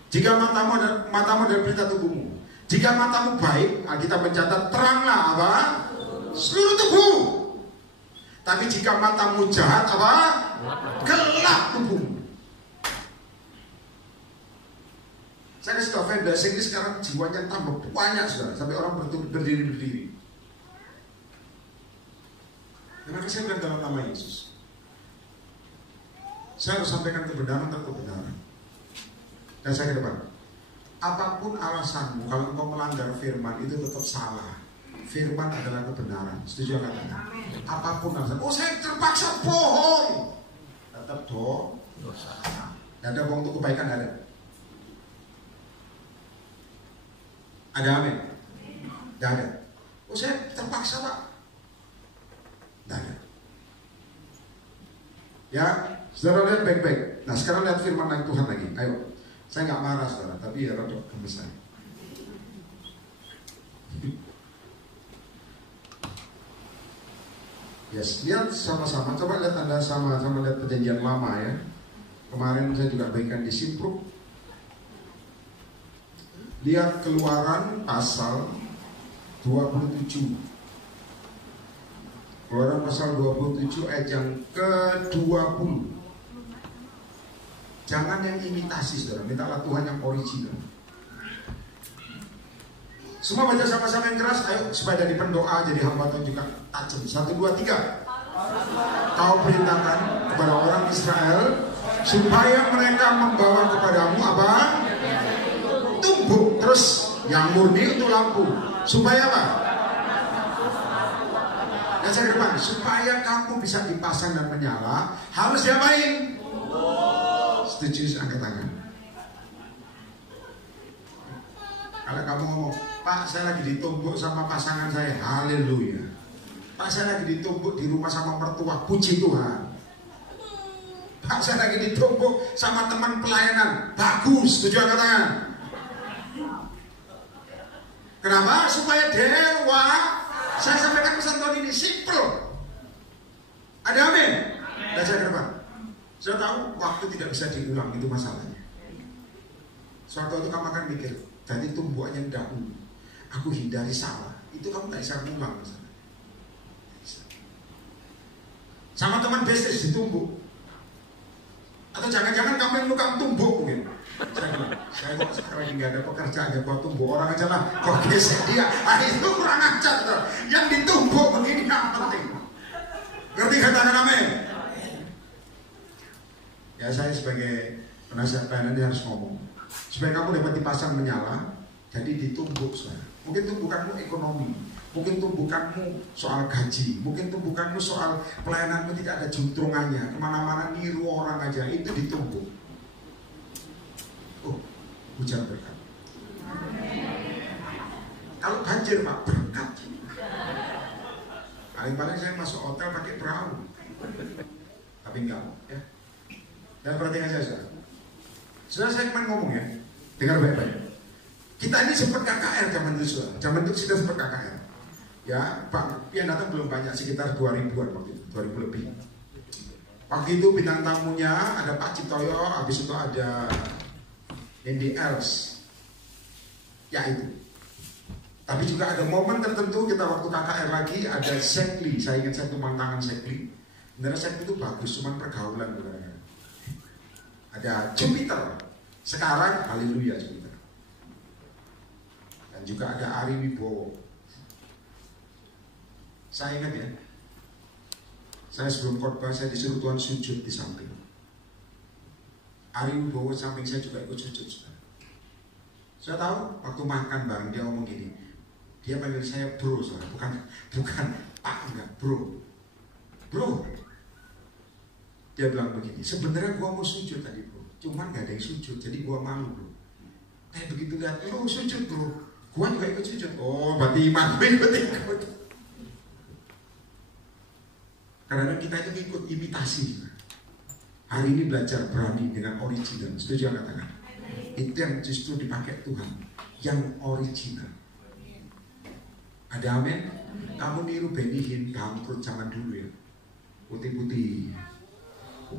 Jika matamu adalah pelita tubuhmu. Jika matamu baik, kita mencatat teranglah apa? Seluruh tubuh. Tapi jika matamu jahat apa? Gelap tubuhmu. Saya kasih tahu bahasa Inggris sekarang jiwanya tambah banyak sudah, sampai orang berdiri. Maka saya bilang dalam nama Yesus, saya harus sampaikan kebenaran dan kebenaran. Dan saya ke depan, apapun alasanmu, kalau engkau melanggar firman itu tetap salah. Firman adalah kebenaran. Setuju nggak kata? Apapun alasan, oh saya terpaksa bohong, tetap dosa. Tidak ada bohong untuk kebaikan, ada. Ada amin? Tidak ada. Oh saya terpaksa Pak. Tidak ada. Ya, saudara lihat baik-baik. Nah sekarang lihat firman Tuhan lagi. Ayo, saya nggak marah saudara, tapi ya rada gemes. Yes, lihat sama-sama. Coba lihat Anda sama-sama lihat perjanjian lama ya. Kemarin saya juga bagikan di Simpruk. Lihat Keluaran pasal 27. Keluaran pasal 27 ayat yang ke-20. Jangan yang imitasi saudara, mintalah Tuhan yang original. Semua baca sama-sama yang keras, ayo supaya dari pendoa jadi hamba Tuhan juga tajam. 1, 2, 3. Kau perintahkan kepada orang Israel supaya mereka membawa kepadamu apa? Tumbuk. Terus yang murni untuk lampu. Supaya apa? Baca ke depan. Supaya kamu bisa dipasang dan menyala, harus diapain? Setuju, angkat tangan. Kalau kamu ngomong, Pak, saya lagi ditumbuk sama pasangan saya, haleluya. Pak, saya lagi ditumbuk di rumah sama mertua, puji Tuhan. Pak, saya lagi ditumbuk sama teman pelayanan, bagus, setuju, angkat tangan. Kenapa? Supaya dewa. Saya sampaikan pesan tahun ini simple. Ada amin? Dan saya ke depan. Saya tahu waktu tidak bisa diulang, itu masalahnya. Suatu waktu kamu akan mikir, jadi tumbuhan yang dahulu aku hindari salah, itu kamu tak bisa ulang. Sama teman bisnis ditumbuk, atau jangan-jangan kamu yang tukang tumbuk mungkin. Saya kok sekarang nggak ada pekerjaan, ya buat tumbuk orang aja lah, kok gesek dia, itu kurang ajar tuh. Yang ditumbuk begini yang penting. Ngerti katakan amin? Ya, saya sebagai penasihat pelayanan ini harus ngomong supaya kamu dapat dipasang menyala, jadi ditumbuk. Mungkin tumbukanmu ekonomi, mungkin tumbukanmu soal gaji, mungkin tumbukanmu soal pelayananmu tidak ada juntrungannya, kemana-mana niru orang aja, itu ditumbuk. Oh, hujan berkat. Kalau banjir Pak, berkat. Paling-paling saya masuk hotel pakai perahu, tapi enggak ya. Dan perhatikan saya, sudah saya cuma ngomong ya, dengar baik-baik. Kita ini sempat KKR zaman itu, zaman itu kita sempat KKR. Ya, Pak, yang datang belum banyak, sekitar 2000-an waktu itu, 2000 lebih. Waktu itu bintang tamunya ada Pak Ciptoyo, habis itu ada Andy Els. Ya itu. Tapi juga ada momen tertentu kita waktu KKR lagi ada Sekli, saya ingat saya tumpang tangan Sekli. Benar Sekli itu bagus, cuman pergaulan benar. Ada Jupiter. Sekarang haleluya Jupiter. Dan juga ada Ari Wibowo. Saya ingat ya, saya sebelum khotbah saya disuruh Tuhan sujud di samping. Ari Wibowo samping saya juga ikut sujud. Saya tahu waktu makan bareng dia ngomong gini, dia panggil saya bro, bukan Pak, enggak, bro. Dia bilang begini, sebenarnya gua mau sujud tadi bro, cuman gak ada yang sujud, jadi gua malu bro. Begitu lihat, lu sujud bro, gua juga ikut sujud. Oh, berarti iman ikut. Karena kita itu ikut imitasi. Hari ini belajar berani dengan original. Setuju angkat tangan? Itu yang justru dipakai Tuhan, yang original. Ada amin? Kamu niru Benny Hinn, Bangkrut zaman dulu ya, putih-putih,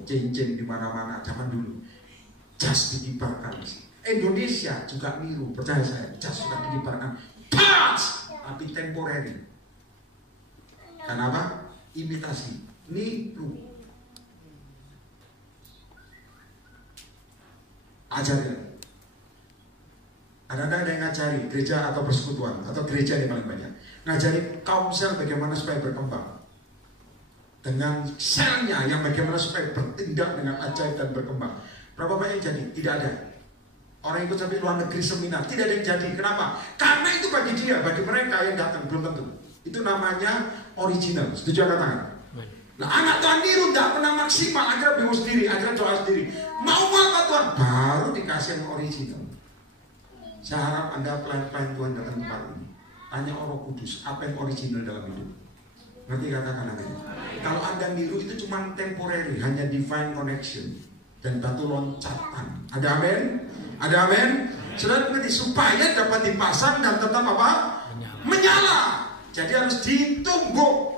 cincin di mana-mana zaman dulu. Jas dikibarkan. Indonesia juga niru, percaya saya. Jas juga dikibarkan. Tas, tapi temporary. Kenapa? Imitasi, niru. Ajarkan. Ada yang ngajari gereja atau persekutuan atau gereja yang paling banyak ngajari kaum sel bagaimana supaya berkembang dengan selnya yang bagaimana supaya bertindak dengan ajaib dan berkembang. Berapa banyak jadi? Tidak ada. Orang ikut sampai luar negeri seminar, tidak ada yang jadi. Kenapa? Karena itu bagi dia, bagi mereka yang datang belum tentu. Itu namanya original. Setuju angkat tangan? Nah, anak Tuhan niru tidak pernah maksimal, akhirnya bingung sendiri, akhirnya doa sendiri. Mau apa Tuhan? Baru dikasih yang original. Saya harap Anda pelan-pelan Tuhan datang tempat ini. Tanya Roh Kudus, apa yang original dalam hidup? Ngerti katakan amin? Kalau Anda niru itu cuma temporary, hanya divine connection dan batu loncatan. Ada amin? Ada amin? Saudara mengerti, supaya dapat dipasang dan tetap apa? Menyala. Jadi harus ditumbuk.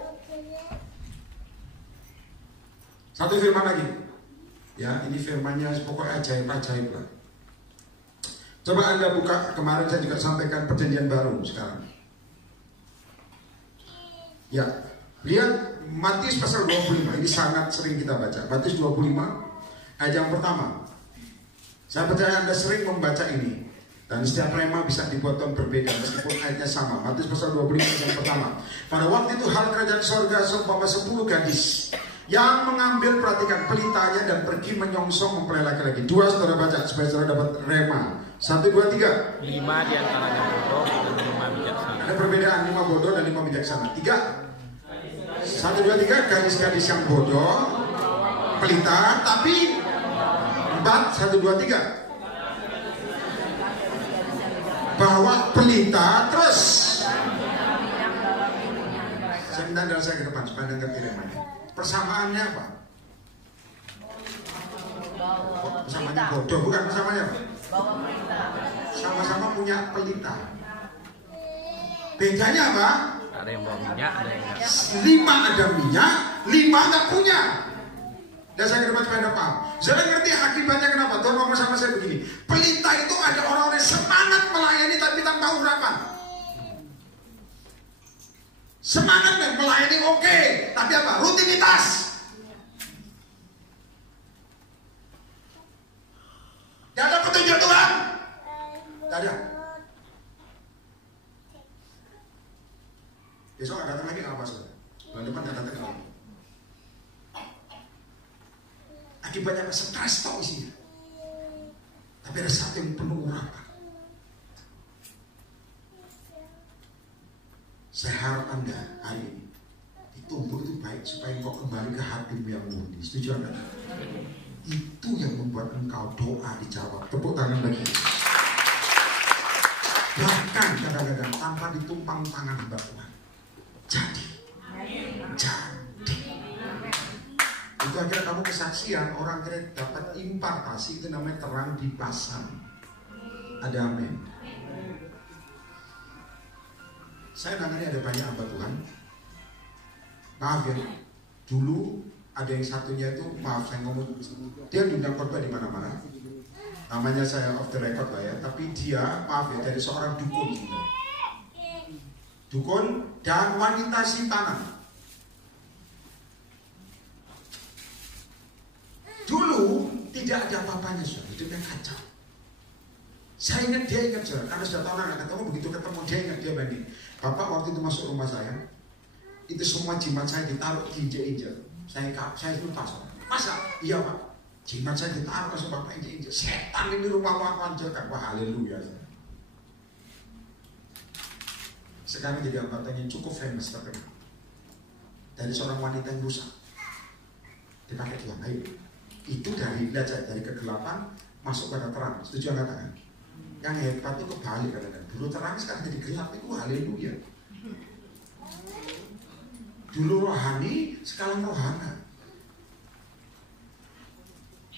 Satu firman lagi. Ya, ini firmannya pokoknya ajaib-ajaib lah. Coba Anda buka, kemarin saya juga sampaikan perjanjian baru sekarang. Ya, lihat Matius pasal 25, ini sangat sering kita baca. Matius 25, ayat yang pertama. Saya percaya Anda sering membaca ini. Dan setiap rema bisa dibuat berbeda meskipun ayatnya sama. Matius pasal 25 ayat yang pertama. Pada waktu itu hal kerajaan sorga seumpama 10 gadis yang mengambil perhatikan pelitanya dan pergi menyongsong mempelai laki-laki. Dua saudara baca supaya saudara dapat rema. 1, 2, 3. 5 diantaranya bodoh dan 5 bijaksana. Ada perbedaan 5 bodoh dan 5 bijaksana. 3. 1, 2, 3, gadis-gadis yang bodoh, pelita, tapi 4, 1, 2, 3. Bawa pelita terus. Sebentar dan saya ke depan supaya ngerti remanya. Persamaannya apa? Persamaannya bodoh, bukan persamaannya apa? Sama-sama punya pelita. Bedanya apa? Ada yang bawa minyak, ada yang enggak. 5 ada minyak, 5 nggak punya. Dan saya ke depan supaya Anda paham. Saya ngerti akibatnya kenapa? Tuhan ngomong sama saya begini. Pelita itu ada orang-orang semangat melayani tapi tanpa urapan. Semangat dan melayani oke, tapi apa? Rutinitas. Tidak ada petunjuk Tuhan. Tidak ada. Besok akan datang lagi apa saudara? Bulan depan akan datang lagi. Akibatnya stres tau isinya. Tapi ada satu yang penuh urapan. Saya harap Anda hari ini ditumbuh itu baik supaya engkau kembali ke hatimu yang murni. Setuju Anda? Itu yang membuat engkau doa dijawab. Tepuk tangan lagi. Bahkan kadang-kadang tanpa ditumpang tangan hamba Tuhan. Jadi. Itu akhirnya kamu kesaksian, orang kira dapat impartasi, itu namanya terang dipasang. Ada amin. Saya nangani ada banyak hamba Tuhan. Maaf ya, dulu ada yang satunya itu, maaf saya ngomong, dia diundang khotbah di mana-mana. Namanya saya off the record lah ya, tapi dia, maaf ya, dari seorang dukun. Dukun dan wanita simpanan. Dulu tidak ada apa-apanya, sudah hidupnya kacau. Saya ingat dia ingat sudah, karena sudah tahun anak ketemu, begitu ketemu dia ingat dia banding. Bapak waktu itu masuk rumah saya, itu semua jimat saya ditaruh diinjek-injek. Saya lupa soalnya. Masa? Iya Pak. Jimat saya ditaruh langsung Bapak injek-injek. Setan ini rumah aku hancurkan. Wah haleluya. Sekarang jadi anggotanya cukup famous terkenal. Dari seorang wanita yang rusak. Dipakai Tuhan. Ayo. Itu dari belajar dari kegelapan masuk pada terang. Setuju nggak katakan? Yang hebat itu kebalik kadang-kadang. Dulu terang sekarang jadi gelap itu haleluya. Dulu rohani sekarang rohana.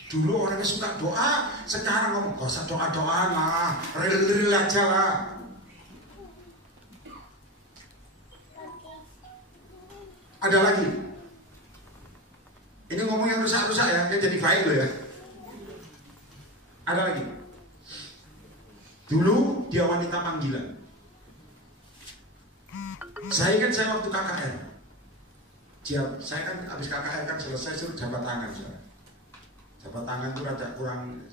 Dulu orangnya suka doa, sekarang ngomong gak usah doa-doa lah, rel-rel aja lah. Ada lagi. Ini ngomong yang rusak-rusak ya, yang jadi baik loh ya. Ada lagi. Dulu dia wanita panggilan. Saya ingat saya waktu KKR. Saya kan habis KKR kan selesai suruh jabat tangan. Jabat tangan itu rada kurang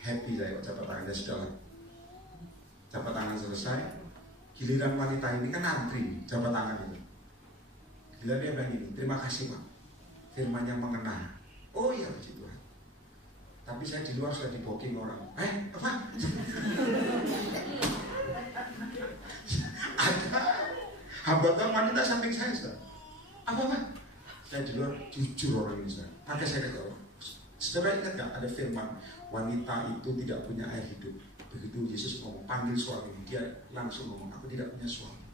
happy saya jabat tangan. Ya sudah lah. Jabat tangan selesai. Giliran wanita ini kan antri jabat tangan itu. Giliran dia bilang ini, terima kasih Pak. Firman yang mengena. Oh iya puji Tuhan. Tapi saya di luar sudah di booking orang. Apa? Ada hamba Tuhan wanita samping saya sudah. Apa? Saya di luar jujur orang ini sudah. Pakai saya kata saudara ingat gak ada firman wanita itu tidak punya air hidup. Begitu Yesus ngomong panggil suami, dia langsung ngomong aku tidak punya suami.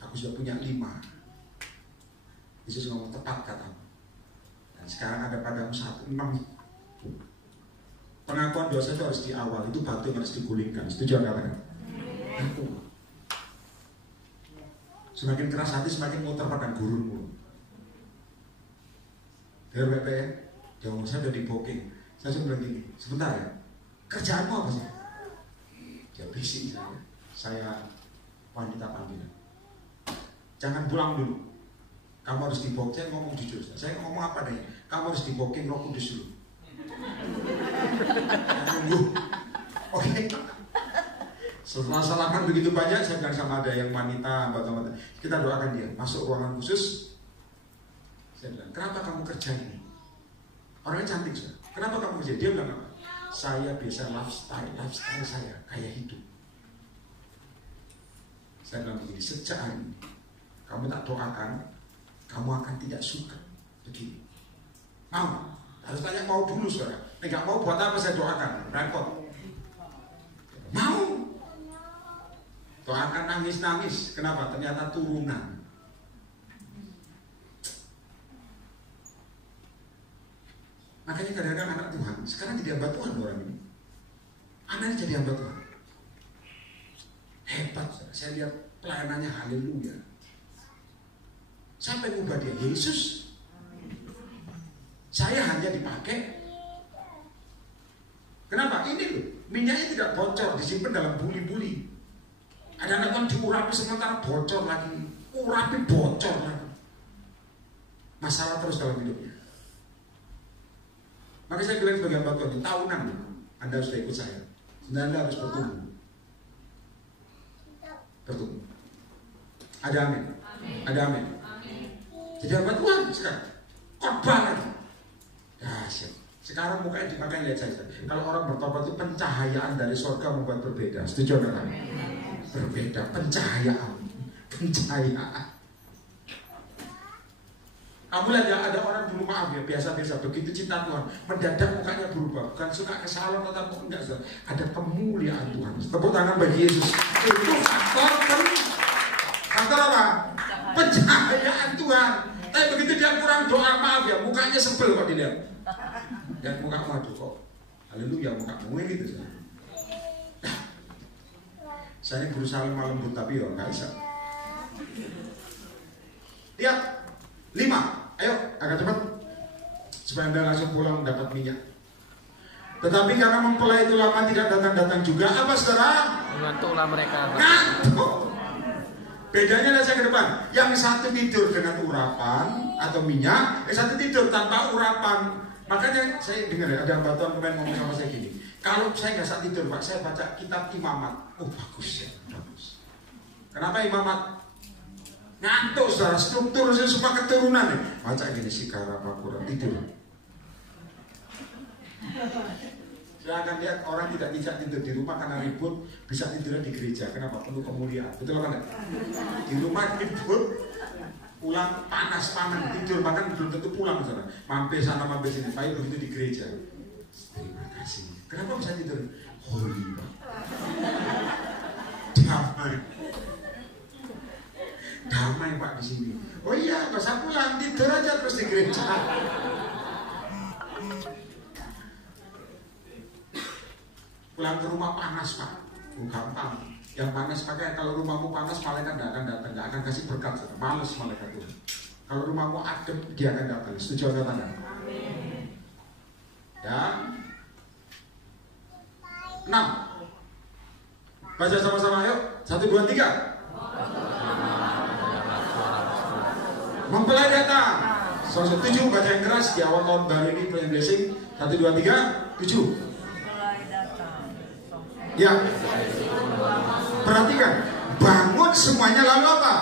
Aku sudah punya 5. Yesus ngomong tepat katamu. Dan sekarang ada padamu 1, 6. Pengakuan dosa itu harus di awal, itu batu yang harus digulingkan. Setuju katakan? Aku. Semakin keras hati semakin muter pada gurunmu. Dengar BP ya? Dia ngomong saya udah di booking. Saya sudah bilang gini, sebentar ya. Kerjaanmu apa sih? Dia bisik saya wanita panggilan. Jangan pulang dulu. Kamu harus di booking. Saya ngomong jujur. Saya ngomong apa deh? Kamu harus di booking Roh Kudus dulu. Tunggu. Oke. Setelah salaman begitu banyak, saya bilang sama ada yang wanita, kita doakan dia masuk ruangan khusus. Saya bilang, kenapa kamu kerja ini? Orangnya cantik sih. Kenapa kamu kerja? Dia bilang apa? Saya biasa lifestyle saya kayak hidup. Saya bilang begini, sejak hari ini kamu tak doakan, kamu akan tidak suka begini. Mau? Harus tanya mau dulu saudara. Nggak mau buat apa saya doakan? Repot. Mau? Doakan nangis-nangis. Kenapa? Ternyata turunan. Makanya kadang-kadang anak Tuhan sekarang jadi hamba Tuhan orang ini. Anaknya jadi hamba Tuhan. Hebat, saya lihat pelayanannya, haleluya. Sampai ngubah dia, Yesus. Saya hanya dipakai. Kenapa? Ini loh, minyaknya tidak bocor, disimpan dalam buli-buli. Ada anak Tuhan diurapi sementara bocor lagi, urapi bocor lagi. Masalah terus dalam hidupnya. Maka saya bilang sebagai hamba Tuhan, di tahunan Anda sudah ikut saya. Anda harus bertumbuh. Bertumbuh. Ada amin. Ada amin. Jadi hamba Tuhan sekarang. Khotbah lagi. Dahsyat. Sekarang mukanya dipakai, lihat saja. Kalau orang bertobat itu pencahayaan dari surga membuat berbeda. Setuju enggak? Berbeda. Pencahayaan. Pencahayaan. Kamu lihat ya, ada orang dulu maaf ya, biasa-biasa, begitu cinta Tuhan, mendadak mukanya berubah, bukan suka ke salon atau enggak, ada kemuliaan Tuhan. Tepuk tangan bagi Yesus. Itu faktor apa? Pencahayaan Tuhan. Tapi begitu dia kurang doa, maaf ya, mukanya sebel kok dilihat. Dan muka madu kok, haleluya, muka mungkin gitu. Saya berusaha lemah lembut tapi ya nggak bisa. Lihat 5. Ayo, agak cepat supaya Anda langsung pulang dapat minyak. Tetapi karena mempelai itu lama tidak datang-datang juga, apa saudara? Mengantuklah mereka. Ngantuk. Bedanya saya ke depan. Yang satu tidur dengan urapan atau minyak, yang satu tidur tanpa urapan. Makanya saya dengar ya, ada hamba Tuhan kemarin ngomong sama saya gini. Kalau saya nggak saat tidur Pak, saya baca kitab Imamat. Oh bagus ya, bagus. Kenapa Imamat? Ngantuk saudara, strukturnya semua keturunan nih. Baca gini sih karena kurang tidur. Saya akan lihat orang tidak bisa tidur di rumah karena ribut, bisa tidurnya di gereja. Kenapa? Penuh kemuliaan. Betul apa enggak? Di rumah ribut, pulang panas tidur, bahkan belum tentu pulang saudara. Mampir sana mampir sini. Baik begitu di gereja. Terima kasih. Kenapa bisa tidur? Holy Pak. Damai. Damai Pak di sini. Oh iya, nggak usah pulang, tidur aja terus di gereja. Pulang ke rumah panas Pak, gampang. Yang panas pakai, kalau rumahmu panas malaikat nggak akan datang, nggak akan kasih berkat. Males malaikat itu. Kalau rumahmu adem, dia akan datang. Setuju atau tidak? Ya. 6. Baca sama-sama yuk. 1, 2, 3. Mempelai datang. 7 baca yang keras di awal tahun baru ini punya blessing. 1, 2, 3, 7. Mempelai datang. Ya. Perhatikan, bangun semuanya lalu apa?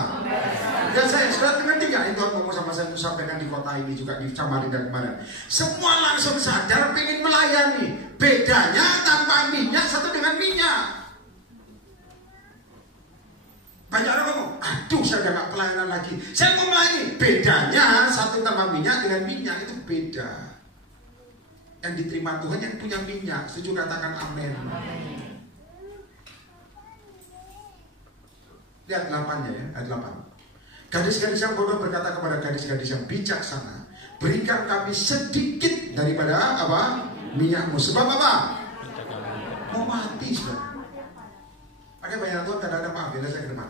Dan saya sudah ngerti nggak itu ngomong sama saya, sampaikan di kota ini juga di Samarinda kemarin. Semua langsung sadar pengen melayani. Bedanya tanpa minyak satu dengan minyak. Banyak orang ngomong, aduh saya udah gak pelayanan lagi, saya mau melayani. Bedanya satu tanpa minyak dengan minyak itu beda. Yang diterima Tuhan yang punya minyak. Setuju katakan amin. Lihat 8-nya ya, ayat 8. Gadis-gadis yang bodoh berkata kepada gadis-gadis yang bijaksana, berikan kami sedikit daripada apa? Minyakmu. Sebab apa? Mau mati sudah. Makanya banyak Tuhan kadang-kadang maaf ya, saya ke depan.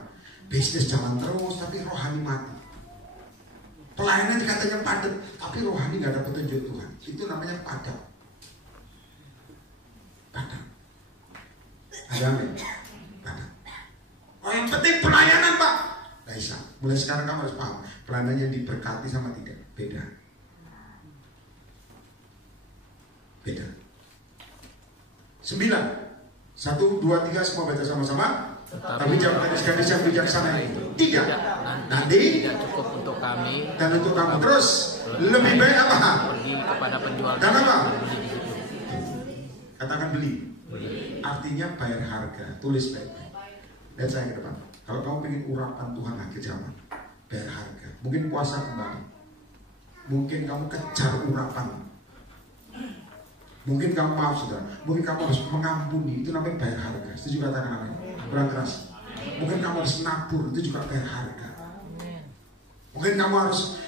Bisnis jalan terus tapi rohani mati. Pelayanan dikatanya padat tapi rohani gak ada petunjuk Tuhan. Itu namanya padat. Padat. Ada amin? Padat. Oh yang penting pelayanan Pak. Nah Isa, mulai sekarang kamu harus paham pelayanan yang diberkati sama tidak beda. Beda. 9. 1, 2, 3 semua baca sama-sama. Tapi jangan gadis-gadis yang bijaksana itu tidak. Nanti tidak cukup untuk kami dan untuk kamu terus lebih baik apa? Pergi kepada penjual Dan apa? beli di situ. Katakan beli. Artinya bayar harga. Tulis baik-baik. Lihat saya ke depan. Kalau kamu ingin urapan Tuhan akhir zaman, bayar harga. Mungkin puasa kembali. Mungkin kamu kejar urapan. Mungkin kamu maaf saudara. Mungkin kamu harus mengampuni. Itu namanya bayar harga. Setuju katakan amin? Kurang keras. Mungkin kamu harus nabur. Itu juga bayar harga. Mungkin kamu harus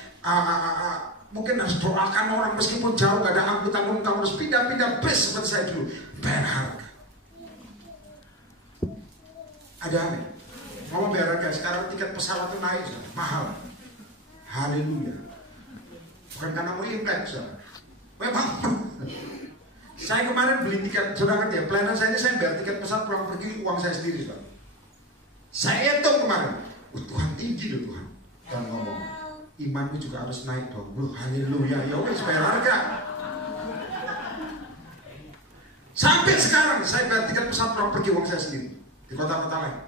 mungkin harus doakan orang meskipun jauh gak ada angkutan umum, kamu harus pindah-pindah bis seperti saya dulu. Bayar harga. Ada amin? Mau bayar harga. Sekarang tiket pesawat itu naik saudara. Mahal. Haleluya. Bukan karena mau impact saudara. Memang. Saya kemarin beli tiket, saudara ngerti ya, pelayanan saya ini saya bayar tiket pesawat pulang pergi uang saya sendiri saudara. Saya hitung kemarin. Tuhan tinggi loh Tuhan. Dan ngomong, imanmu juga harus naik dong. Loh, haleluya, ya wes bayar harga. Sampai sekarang saya bayar tiket pesawat pulang pergi uang saya sendiri di kota-kota lain.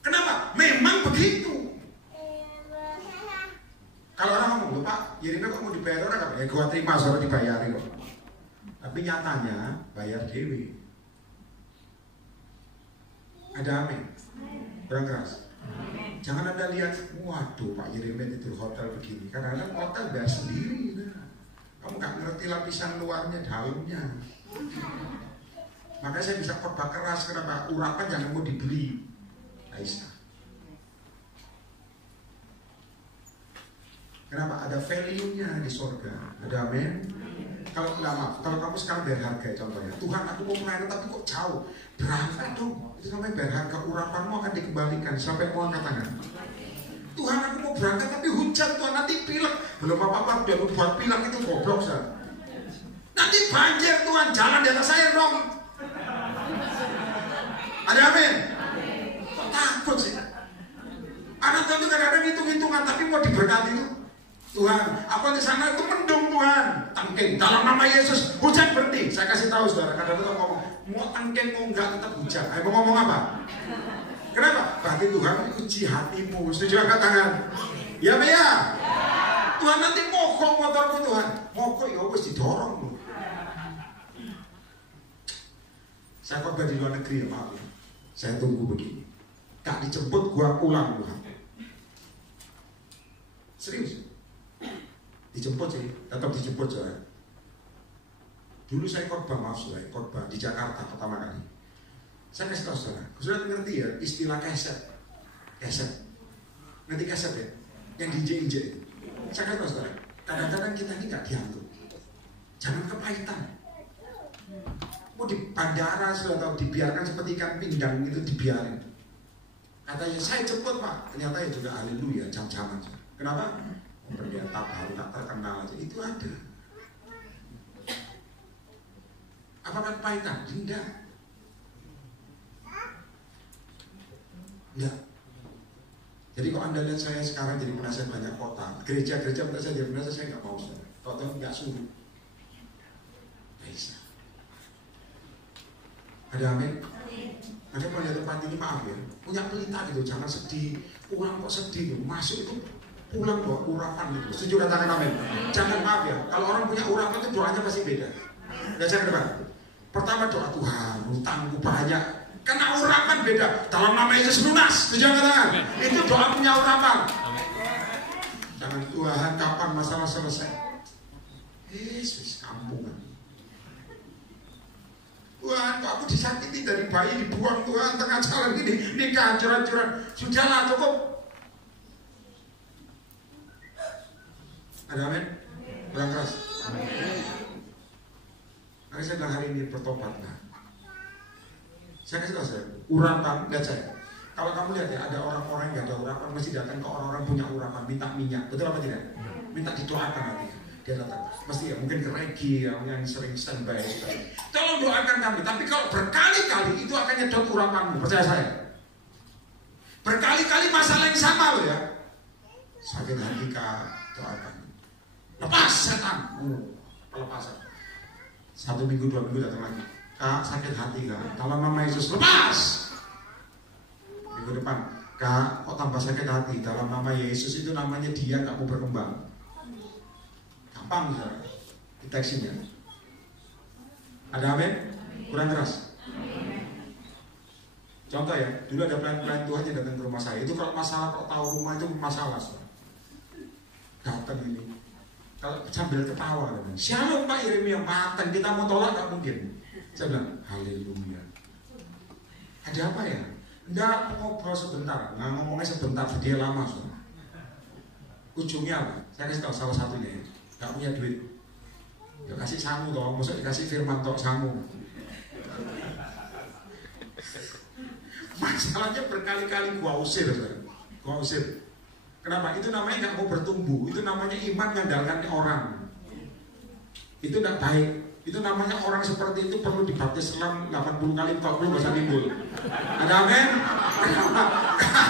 Kenapa? Memang begitu. Kalau orang ngomong, Pak, Yeremia kok mau dibayar orang? Ya gua terima soalnya dibayarin kok. Tapi nyatanya bayar dewi. Ada amin. Kurang keras. Jangan Anda lihat, waduh Pak Yeremia tidur hotel begini. Karena hotel bayar sendiri. Nah. Kamu gak ngerti lapisan luarnya, dalamnya. Makanya saya bisa khotbah keras. Kenapa? Urapan jangan mau dibeli. Aisyah. Kenapa? Ada value-nya di surga. Ada amin. Kalau nggak maaf, kalau kamu sekarang bayar harga contohnya, Tuhan aku mau melayani tapi kok jauh, berangkat dong. Itu namanya bayar harga, urapanmu akan dikembalikan. Sampai mau angkat tangan. Tuhan aku mau berangkat tapi hujan Tuhan, nanti pilek. Belum apa-apa udah buat pilek itu goblok Tuhan. Nanti banjir Tuhan, jalan di atas saya dong. Ada amin? Kok takut sih? Anak Tuhan itu kadang-kadang hitung-hitungan tapi mau diberkati itu. Tuhan, apa di sana itu mendung Tuhan, tangking dalam nama Yesus hujan berhenti. Saya kasih tahu saudara, kadang-kadang ngomong mau tangking mau enggak tetap hujan. Ayo mau ngomong apa? Kenapa? Berarti Tuhan uji hatimu. Setuju angkat tangan? Ya ya. Tuhan nanti mogok motorku Tuhan. Mogok ya wis didorong loh. Saya khotbah di luar negeri ya maaf ya. Saya tunggu begini. Gak dijemput gua pulang Tuhan. Serius. Dijemput sih, tetap dijemput saudara. Dulu saya khotbah, maaf saudara, khotbah di Jakarta pertama kali. Saya kasih tahu saudara, saudara ngerti ya istilah keset, keset, ngerti keset ya, yang DJ itu. Saya kasih tahu saudara, kadang-kadang kita ini nggak diatur, jangan kepahitan. Mau di bandara saudara tahu dibiarkan seperti ikan pindang itu dibiarin. Katanya saya jemput Pak, ternyata ya juga haleluya jam-jaman. Kenapa? Pendeta baru tak terkenal aja itu ada. Apakah kepahitan? Tidak. Tidak. Jadi kalau Anda lihat saya sekarang jadi penasihat banyak kota, gereja-gereja minta saya jadi penasihat, saya nggak mau. Kalau Tuhan nggak suruh, bisa. Ada amin. Anda kalau lihat tempat ini maaf ya, punya pelita gitu, jangan sedih. Pulang kok sedih, masuk itu pulang bawa urapan gitu. Setuju katakan amin. Jangan maaf ya, kalau orang punya urapan itu doanya pasti beda. Lihat ke depan. Pertama doa Tuhan, utangku banyak. Karena urapan beda. Dalam nama Yesus lunas. Setuju katakan. Itu doa punya urapan. Jangan Tuhan kapan masalah selesai. Yesus kampungan. Tuhan, kok aku disakiti dari bayi dibuang Tuhan tengah jalan ini nikah hancur-hancuran. Sudahlah cukup. Ada amin? Kurang keras. Mari saya bilang hari ini bertobatlah. Saya kasih tahu saya, urapan, lihat saya. Kalau kamu lihat ya, ada orang-orang yang gak ada urapan, mesti datang ke orang-orang punya urapan, minta minyak, betul apa tidak? Minta didoakan nanti. Dia datang, mesti ya, mungkin ke Regi yang sering standby. Tolong doakan kami, tapi kalau berkali-kali itu akan nyedot urapanmu, percaya saya. Berkali-kali masalah yang sama loh ya. Sakit hati Kak, doakan. Lepas setan, pelepasan. 1 minggu 2 minggu datang lagi. Kak sakit hati Kak, dalam nama Yesus lepas. Minggu depan, Kak kok tambah sakit hati, dalam nama Yesus itu namanya dia gak mau berkembang. Gampang ya, deteksinya. Ada amin? Kurang keras. Contoh ya, dulu ada pelayan-pelayan Tuhan yang datang ke rumah saya. Itu kalau masalah, kalau tahu rumah itu masalah. datang ini. Kalau sambil ketawa, shalom Pak Yeremia, matang, kita mau tolak nggak mungkin. Saya bilang, haleluya. Ada apa ya? Enggak, ngobrol sebentar. Nggak ngomongnya sebentar, dia lama. So. Ujungnya apa? Saya kasih tahu salah satunya ya. Nggak punya duit. Ya kasih sangu toh, maksudnya dikasih firman toh sangu. Masalahnya berkali-kali gua usir. Kenapa? Itu namanya nggak mau bertumbuh. Itu namanya iman mengandalkan orang. Itu tidak baik. Itu namanya orang seperti itu perlu dibaptis selang 80 kali 40 bahasa timbul. Ada amin? Kenapa? Karena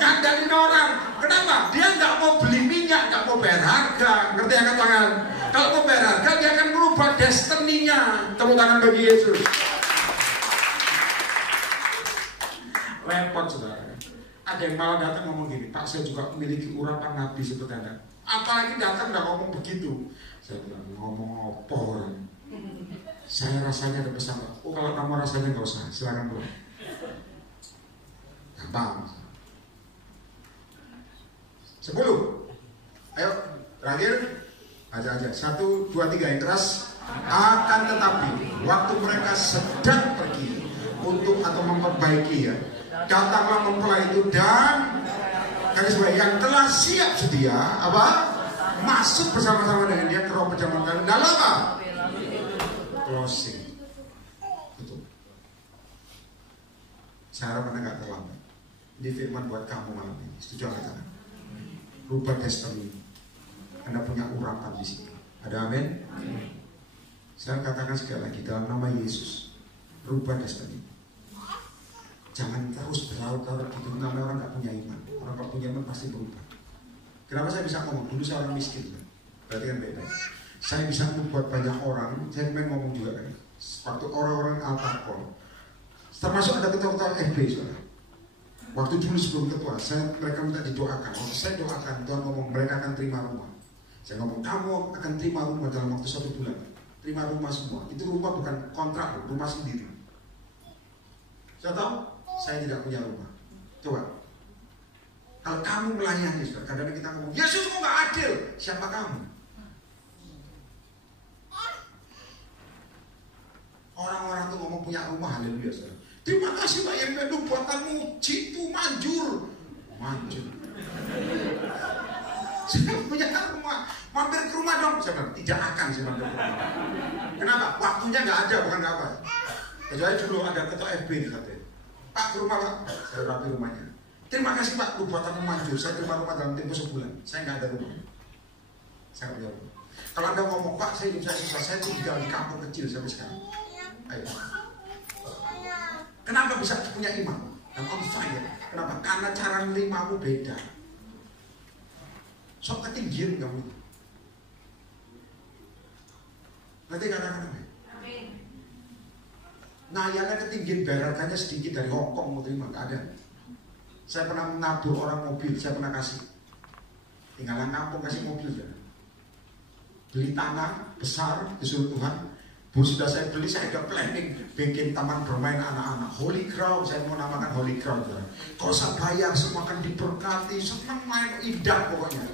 ngandalin orang. Kenapa? Dia nggak mau beli minyak, nggak mau bayar harga. Ngerti ya katakan? Kalau mau bayar harga, dia akan merubah destininya. Tepuk tangan bagi Yesus. Repot saudara. Ada yang malah datang ngomong gini, Pak saya juga memiliki urapan nabi seperti Anda. Apalagi datang udah ngomong begitu. Saya bilang, ngomong apa orang? Saya rasanya ada pesan. Oh kalau kamu rasanya nggak usah, silakan pulang. Gampang. 10. Ayo, terakhir. Aja. 1, 2, 3 yang keras. Akan tetapi waktu mereka sedang pergi untuk atau memperbaiki ya, datanglah mempelai itu dan yang telah siap sedia apa? Masuk bersama-sama dengan dia ke roh perjamuan kalian. Dalam apa? Closing. Betul. Saya harap Anda gak terlambat. Ini firman buat kamu malam ini. Setuju gak? Rubah destiny. Anda punya urapan di sini. Ada amin? Saya katakan sekali lagi dalam nama Yesus, rubah destiny. Jangan terus berlarut-larut gitu. Namanya orang gak punya iman. Orang gak punya iman pasti berubah. Kenapa saya bisa ngomong? Dulu saya orang miskin kan? Berarti kan beda. Saya bisa membuat banyak orang. Saya pengen ngomong juga kan. Waktu orang-orang altar-call, termasuk ada ketua-ketua FB soalnya. Waktu dulu sebelum ketua, mereka minta didoakan. Waktu saya doakan, Tuhan ngomong mereka akan terima rumah. Saya ngomong kamu akan terima rumah dalam waktu 1 bulan. Terima rumah semua. Itu rumah bukan kontrak, rumah sendiri. Saya tahu saya tidak punya rumah. Coba. Kalau kamu melayani, kadang-kadang kita ngomong, Yesus kok gak adil? Siapa kamu? Orang-orang tuh ngomong punya rumah, haleluya. Terima kasih Pak Yeremia, buatanmu jitu manjur. Manjur. Saya punya rumah, mampir ke rumah dong. Saya bilang, tidak akan saya mampir ke rumah. Kenapa? Waktunya gak ada, bukan apa. Kecuali dulu ada ketua FB di katanya. Pak ke rumah Pak, saya rapi rumahnya. Terima kasih Pak, buatanmu manjur. Saya terima rumah dalam tempo sebulan. Saya nggak ada rumah. Saya nggak punya rumah. Kalau Anda ngomong Pak, saya hidup saya susah. Saya tinggal di kampung kecil sampai sekarang. Ayo. Kenapa bisa punya iman? I'm on fire. Kenapa? Karena cara nerimamu beda. Sok ketinggian kamu. Nanti katakan apa? Nah, yang ketinggian berakannya sedikit dari Hongkong mau terima, nggak ada. Saya pernah menabur orang mobil, saya pernah kasih. Tinggalan kampung kasih mobil ya. Beli tanah besar disuruh Tuhan. Bu sudah saya beli, saya udah planning bikin taman bermain anak-anak. Holy Crown, saya mau namakan Holy Crown. Ya. Kalau saya bayar semua akan diberkati, senang main indah pokoknya.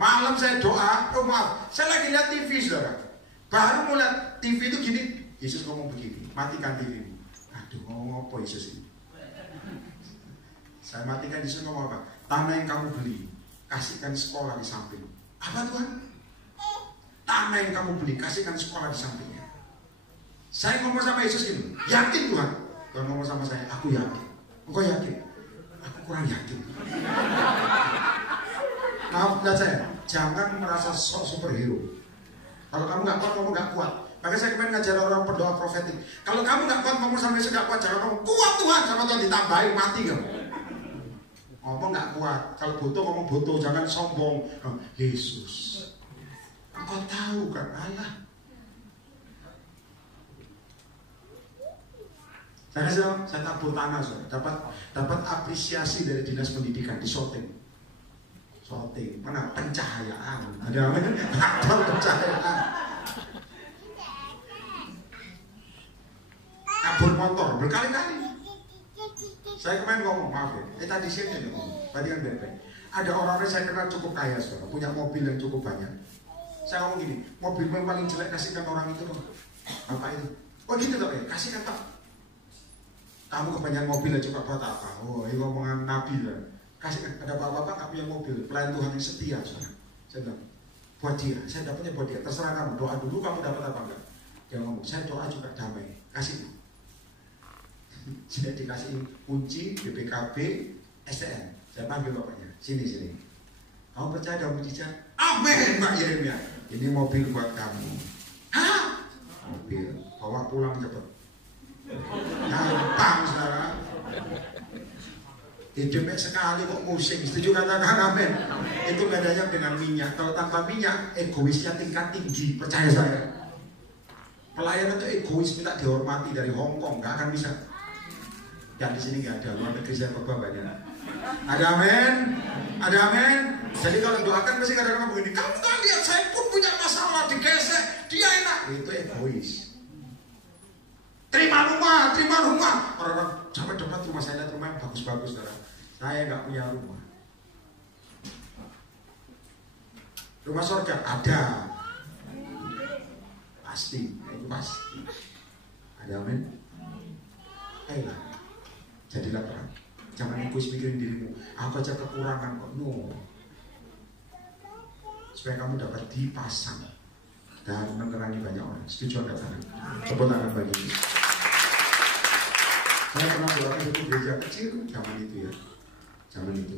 Malam saya doa, oh maaf, saya lagi lihat TV saudara. Baru mau lihat TV itu gini, Yesus ngomong begini, matikan TV. Aduh, ngomong apa Yesus ini? Saya matikan Yesus ngomong apa? Tanah yang kamu beli, kasihkan sekolah di samping. Apa Tuhan? Tanah yang kamu beli, kasihkan sekolah di sampingnya. Saya ngomong sama Yesus ini, yakin Tuhan? Tuhan ngomong sama saya, aku yakin. Engkau yakin? Aku kurang yakin. Maaf, lihat saya, jangan merasa sok superhero. Kalau kamu nggak kuat, kamu nggak kuat. Makanya saya kemarin ngajar orang berdoa profetik. Kalau kamu nggak kuat, ngomong sama Yesus nggak kuat, jangan ngomong kuat Tuhan, sama Tuhan ditambahin, mati kamu. Ngomong nggak kuat, kalau butuh ngomong butuh, jangan sombong. Yesus, engkau tahu kan Allah. Saya tabur tanah, dapat apresiasi dari dinas pendidikan di Shooting, mana pencahayaan, ada pencahayaan. Tabur motor berkali-kali. Saya kemarin ngomong, maaf ya, tadi siang aja ngomong, tadi kan baik-baik. Ada orang-orang saya kenal cukup kaya, saudara, punya mobil yang cukup banyak. Saya ngomong gini, mobil yang paling jelek kasihkan orang itu loh. Bapak itu, oh gitu tak ya, kasihkan tak. Kamu kebanyakan mobil aja juga buat apa? Oh, ini ngomongan Nabi lah. Kasihkan, ada bapak-bapak nggak punya mobil, pelayan Tuhan yang setia, saudara. Saya bilang, buat dia, saya dapatnya buat dia. Terserah kamu, doa dulu kamu dapat apa enggak. Dia ngomong, saya doa juga damai, kasih. Saya dikasih kunci BPKB STN. Saya panggil bapaknya, sini. Kamu percaya ada mujizat? Amin, Pak Yeremia. Ini mobil buat kamu. Hah? Mobil, bawa pulang cepet. Gampang, saudara. Hidupnya sekali kok musing. Setuju katakan amin. Itu bedanya dengan minyak. Kalau tanpa minyak, egoisnya tingkat tinggi. Percaya saya. Pelayan itu egois, minta dihormati dari Hongkong, nggak akan bisa. Dan di sini nggak ada, luar negeri saya khotbah banyak. Ada amin, ada amin. Jadi kalau doakan mesti kadang-kadang begini. Kamu kan lihat saya pun punya masalah, digesek, dia enak. Itu egois. Terima rumah. Orang-orang sampai dapat rumah, saya lihat rumah yang bagus-bagus, saudara. Saya nggak punya rumah. Rumah surga ada, pasti, itu pasti. Ada amin. Ayolah. Jadilah terang. Jangan egois mikirin dirimu. Aku aja kekurangan kok. No. Supaya kamu dapat dipasang dan menerangi banyak orang. Setuju enggak tangan? Tepuk tangan bagi ini. Saya pernah berada di gereja kecil zaman itu ya. Zaman itu.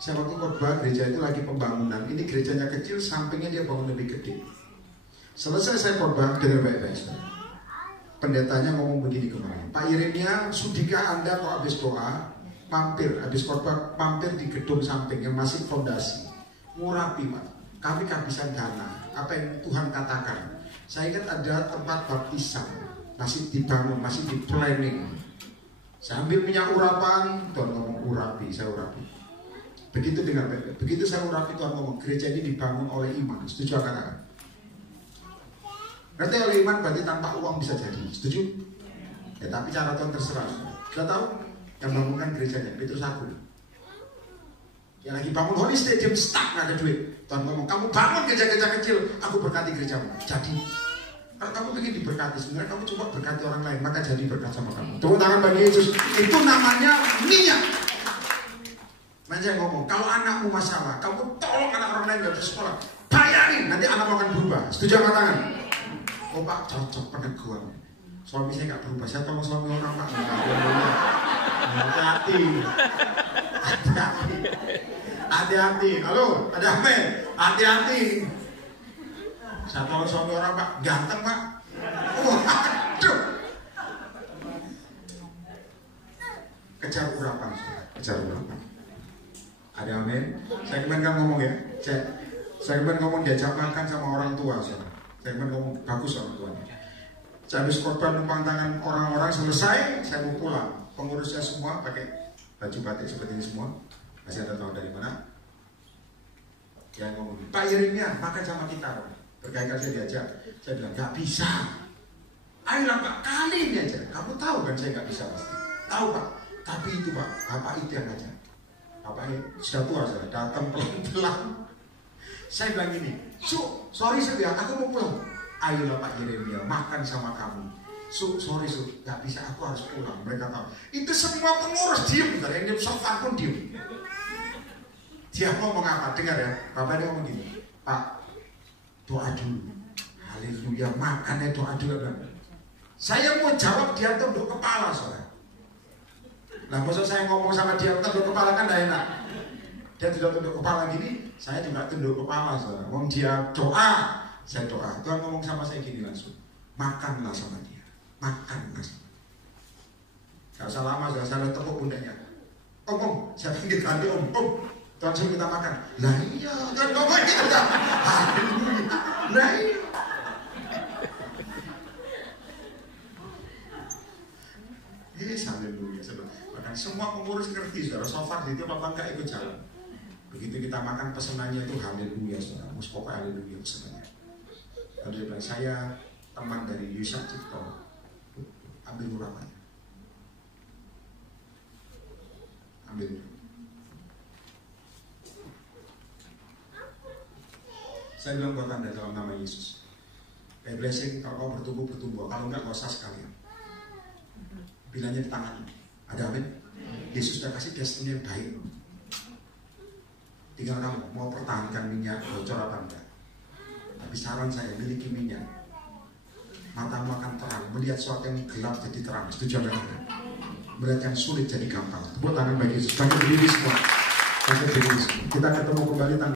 Saya waktu khotbah gereja itu lagi pembangunan. Ini gerejanya kecil, sampingnya dia bangun lebih gede. Selesai saya khotbah, dengar baik-baik. Pendetanya ngomong begini kemarin, Pak Yeremia, sudikah Anda kok habis doa, habis khotbah, mampir di gedung samping yang masih fondasi, ngurapi Pak, kami kehabisan dana, apa yang Tuhan katakan. Saya ingat ada tempat baptisan, masih dibangun, masih di planning. Saya ambil minyak urapan, Tuhan ngomong urapi, saya urapi. Begitu dengar, begitu saya urapi, Tuhan ngomong gereja ini dibangun oleh iman. Setuju kan? Berarti oleh iman berarti tanpa uang bisa jadi. Setuju? Ya tapi cara Tuhan terserah. Sudah tahu? Yang bangunkan gerejanya Petrus aku. Yang lagi bangun Holy Stadium stuck, nggak ada duit. Tuhan ngomong, kamu bangun gereja-gereja kecil, aku berkati gerejamu. Jadi kalau kamu ingin diberkati, sebenarnya kamu coba berkati orang lain, maka jadi berkat sama kamu. Tepuk tangan bagi Yesus. Itu namanya minyak. Makanya saya ngomong, kalau anakmu masalah, kamu tolong anak orang lain dari sekolah, bayarin, nanti anak akan berubah. Setuju apa tangan? Oh Pak, cocok peneguhan. Suami saya nggak berubah, saya tolong suami orang Pak. Hati-hati. Halo, ada apa? Hati-hati. Saya tolong suami orang Pak, ganteng Pak. Waduh. Kejar urapan. Ada amin. Saya kemarin kan ngomong ya. Saya kemarin ngomong diajak makan sama orang tua. Saya ngomong bagus orang tuanya. Saya habis khotbah numpang tangan orang-orang, selesai saya mau pulang. Pengurusnya semua pakai baju batik seperti ini semua. Masih ada tahu dari mana? Yang ngomong, Pak Yeremia makan sama kita. Berkali-kali saya diajak. Saya bilang nggak bisa. Ayolah Pak, kali ini aja. Kamu tahu kan saya nggak bisa pasti. Tahu Pak. Tapi itu Pak, Bapak itu yang ngajak. Bapaknya sudah tua, saya datang pelan-pelan. Saya bilang gini, sorry ya, aku mau pulang. Ayolah Pak Yeremia, makan sama kamu. Sorry, gak bisa, aku harus pulang. Mereka tahu. Itu semua pengurus diem, yang di sofa pun diem. Dia ngomong apa? Dengar ya, bapaknya ngomong gini, Pak, doa dulu. Haleluya, makannya doa dulu. Saya mau jawab, dia tunduk kepala, saudara. Nah, maksud saya ngomong sama dia tunduk kepala kan gak enak. Dia tidak tunduk kepala gini, saya juga tunduk kepala, saudara. Wong dia doa, saya doa. Tuhan ngomong sama saya gini langsung, makanlah sama dia, makanlah sama dia. Gak usah lama, sudah saya tepuk pundaknya. Om, saya panggil ganti om. Tuhan suruh kita makan. Lah iya, Tuhan ngomong gitu kan. Haleluya. Lah iya. Haleluya. Bahkan semua pengurus ngerti, saudara. So far itu bapak nggak ikut jalan. Begitu kita makan pesenannya itu haleluya, saudara. Muspoko haleluya pesenannya. Lalu dia bilang, saya teman dari Yusak Cipto. Ambil urapannya. Amin. Saya bilang buat Anda dalam nama Yesus. Kayak blessing, kalau kau bertumbuh, bertumbuh. Kalau enggak, gak usah sekalian. Bilangnya di tangan. Ada amin? Yesus sudah kasih destiny yang baik. Tinggal kamu mau pertahankan minyak bocor apa enggak. Tapi saran saya, miliki minyak. Matamu akan terang. Melihat sesuatu yang gelap jadi terang. Setuju apa enggak? Melihat yang sulit jadi gampang. Tepuk tangan bagi Yesus. Bangkit berdiri semua. Bangkit berdiri semua. Kita ketemu kembali tanggal